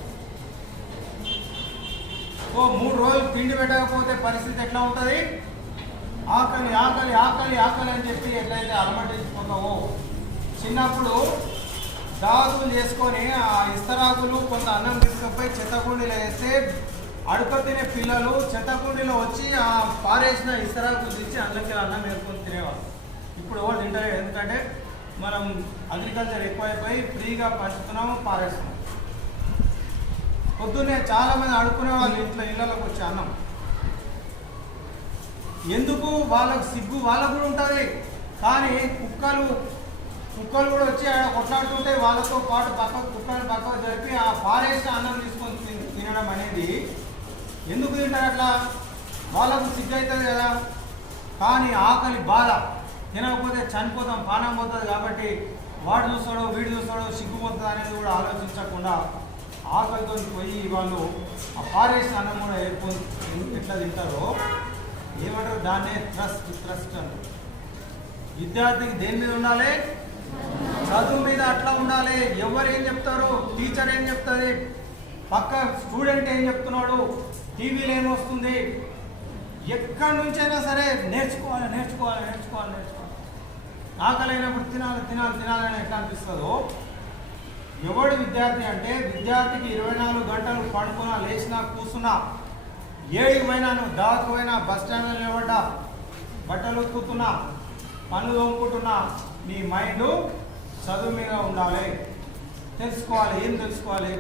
ఓ 3 రోజులు తిండి పెట్టకపోతే పరిస్థితి ఎట్లా ఉంటుంది? ఆకలి ఆకలి ఆకలి ఆకలి అని చెప్పి ఎట్లయితే అలమటించిపోతావో. చిన్నప్పుడు దాగులు చేసుకొని ఆ ఇస్తరాకులు కొంత అన్నం తీసుకుపోయి చెత్తకుండీలో వేస్తే అడుక తినే పిల్లలు చెత్తకుండీలో వచ్చి ఆ పారేసిన ఇస్తరాకులు తెచ్చి అందులోకి అన్నం వేసుకొని తినేవాళ్ళు. ఇప్పుడు ఎవరు తింటారు? ఎందుకంటే మనం అగ్రికల్చర్ ఎక్కువైపోయి ఫ్రీగా పంచుతున్నాము, పారేస్తున్నాం. పొద్దున్నే చాలామంది అడుక్కునే వాళ్ళు ఇళ్ళలోకి వచ్చి అన్నం. ఎందుకు? వాళ్ళకు సిగ్గు వాళ్ళకు కూడా ఉంటుంది. కానీ కుక్కలు కూడా వచ్చి కొట్లాడుతుంటే వాళ్ళతో పాటు కుక్కలు పక్కకు జరిపి ఆ పారేసిన అన్నం తీసుకొని తినడం అనేది ఎందుకు తింటారు అట్లా? వాళ్ళకు సిగ్గు అవుతుంది కదా. కానీ ఆకలి బాధ, తినకపోతే చనిపోతాం, ప్రాణం పోతుంది. కాబట్టి వాడు చూస్తాడో వీడు చూస్తాడో సిగ్గుపోతుంది అనేది కూడా ఆలోచించకుండా ఆకలితో పోయి వాళ్ళు ఆ పారేసిన అన్నం కూడా ఎట్లా తింటారో ఏమంటారు? దాన్నే ట్రస్ట్ అంటారు. విద్యార్థికి దేని మీద ఉండాలి? చదువు మీద అట్లా ఉండాలి. ఎవరు ఏం చెప్తారు, టీచర్ ఏం చెప్తుంది, పక్క స్టూడెంట్ ఏం చెప్తున్నాడు, టీవీలో ఏమొస్తుంది, ఎక్కడి నుంచైనా సరే నేర్చుకోవాలి నేర్చుకోవాలి నేర్చుకోవాలి నేర్చుకోవాలి. ఆకలి అయినప్పుడు తినాలి తినాలి తినాలని ఎట్లా అనిపిస్తుందో. ఎవడు విద్యార్థి అంటే విద్యార్థికి 24 గంటలు పడుకున్నా, లేచినా, కూర్చున్నా, ఏడికి పోయినా, నువ్వు దావకు పోయినా, బస్ స్టాండ్లో నిలబడ్డా, బట్టలు ఉతుకుతున్నా, పనులు తోముకుంటున్నా, నీ మైండ్ చదువు మీద ఉండాలి. తెలుసుకోవాలి, ఏం తెలుసుకోవాలి.